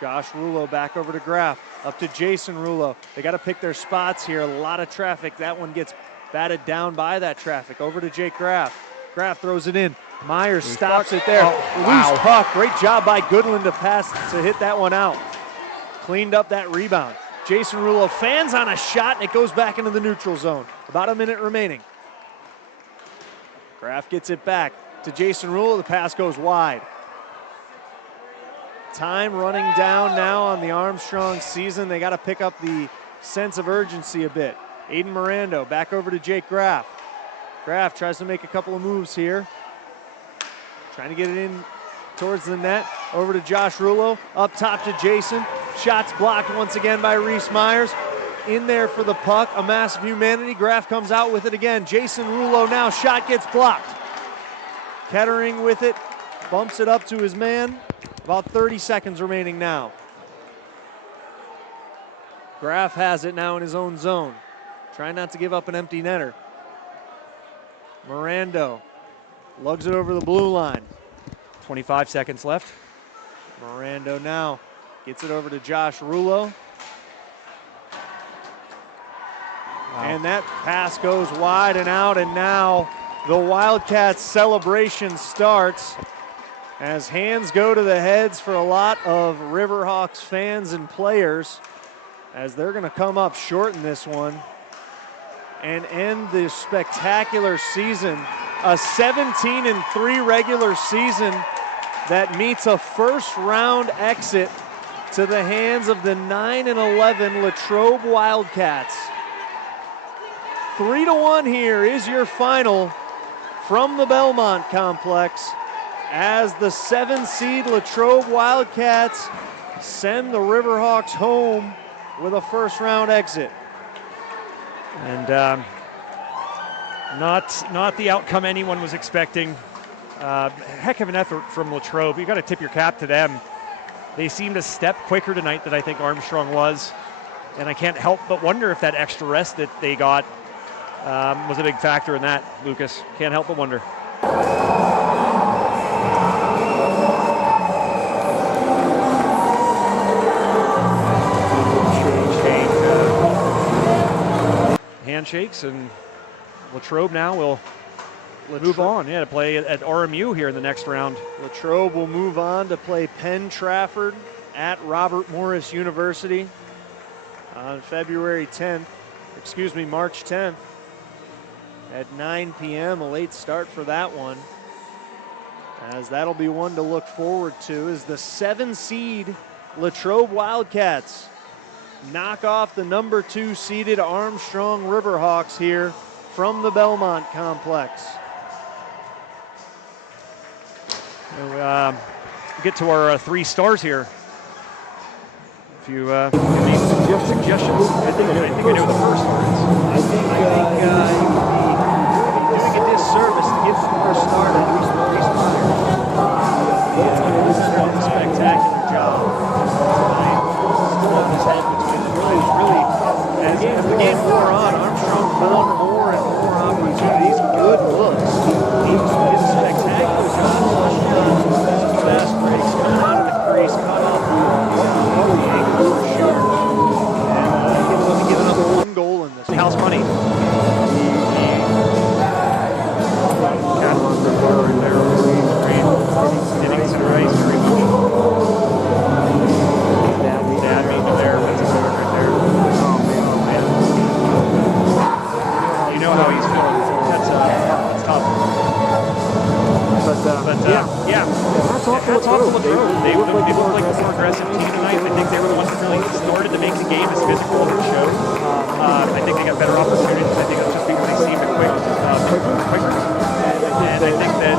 Josh Rulo back over to Graff. Up to Jason Rulo. They got to pick their spots here. A lot of traffic. That one gets batted down by that traffic. Over to Jake Graff. Graff throws it in. Myers stops it there. Loose puck. Great job by Goodland to hit that one out. Cleaned up that rebound. Jason Rulo fans on a shot, and it goes back into the neutral zone. About a minute remaining. Graff gets it back to Jason Rulo. The pass goes wide. Time running down now on the Armstrong season. They got to pick up the sense of urgency a bit. Aiden Mirando back over to Jake Graff. Graff tries to make a couple of moves here. Trying to get it in towards the net. Over to Josh Rulo. Up top to Jason. Shots blocked once again by Reese Myers. In there for the puck. A massive humanity. Graff comes out with it again. Jason Rulo now. Shot gets blocked. Kettering with it. Bumps it up to his man. About 30 seconds remaining now. Graff has it now in his own zone. Trying not to give up an empty netter. Mirando lugs it over the blue line. 25 seconds left. Mirando now gets it over to Josh Rulo. Wow. And that pass goes wide and out, and now the Wildcats celebration starts as hands go to the heads for a lot of Riverhawks fans and players, as they're going to come up short in this one and end this spectacular season. A 17-3 regular season that meets a first-round exit to the hands of the 9-11 Latrobe Wildcats. 3-1 here is your final from the Belmont Complex, as the 7-seed Latrobe Wildcats send the Riverhawks home with a first-round exit. And not the outcome anyone was expecting. Heck of an effort from Latrobe. You got to tip your cap to them. They seemed a step quicker tonight than I think Armstrong was, and I can't help but wonder if that extra rest that they got was a big factor in that, Lucas. Can't help but wonder. Handshakes, and Latrobe now will move on, to play at RMU here in the next round. Latrobe will move on to play Penn Trafford at Robert Morris University on March 10th at 9 p.m. A late start for that one, as that'll be one to look forward to, as the 7-seed Latrobe Wildcats knock off the number 2 seeded Armstrong Riverhawks here from the Belmont Complex. We'll get to our 3 stars here. If you give me some suggestions, I think I know the first star is. his money. You know how he's feeling. That's tough. But yeah. Hats off to Latrobe. They look like a more aggressive team tonight. I think they were the ones that really started to make the game as physical as it showed. I think they got better opportunities. I think it's just because they seemed quicker. And I think that,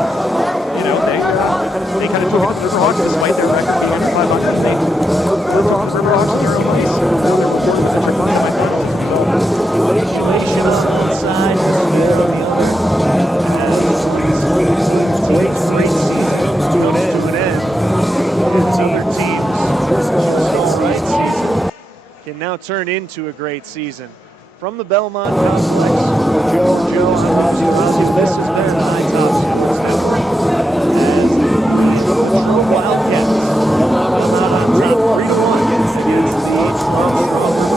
you know, they kind of took it to the Riverhawks despite their record being under 500. Congratulations inside. Great season comes to an end. Can now turn into a great season. From the Belmont Complex, Joe misses their high top. Wildcats come out on top 3-1 against the Armstrong.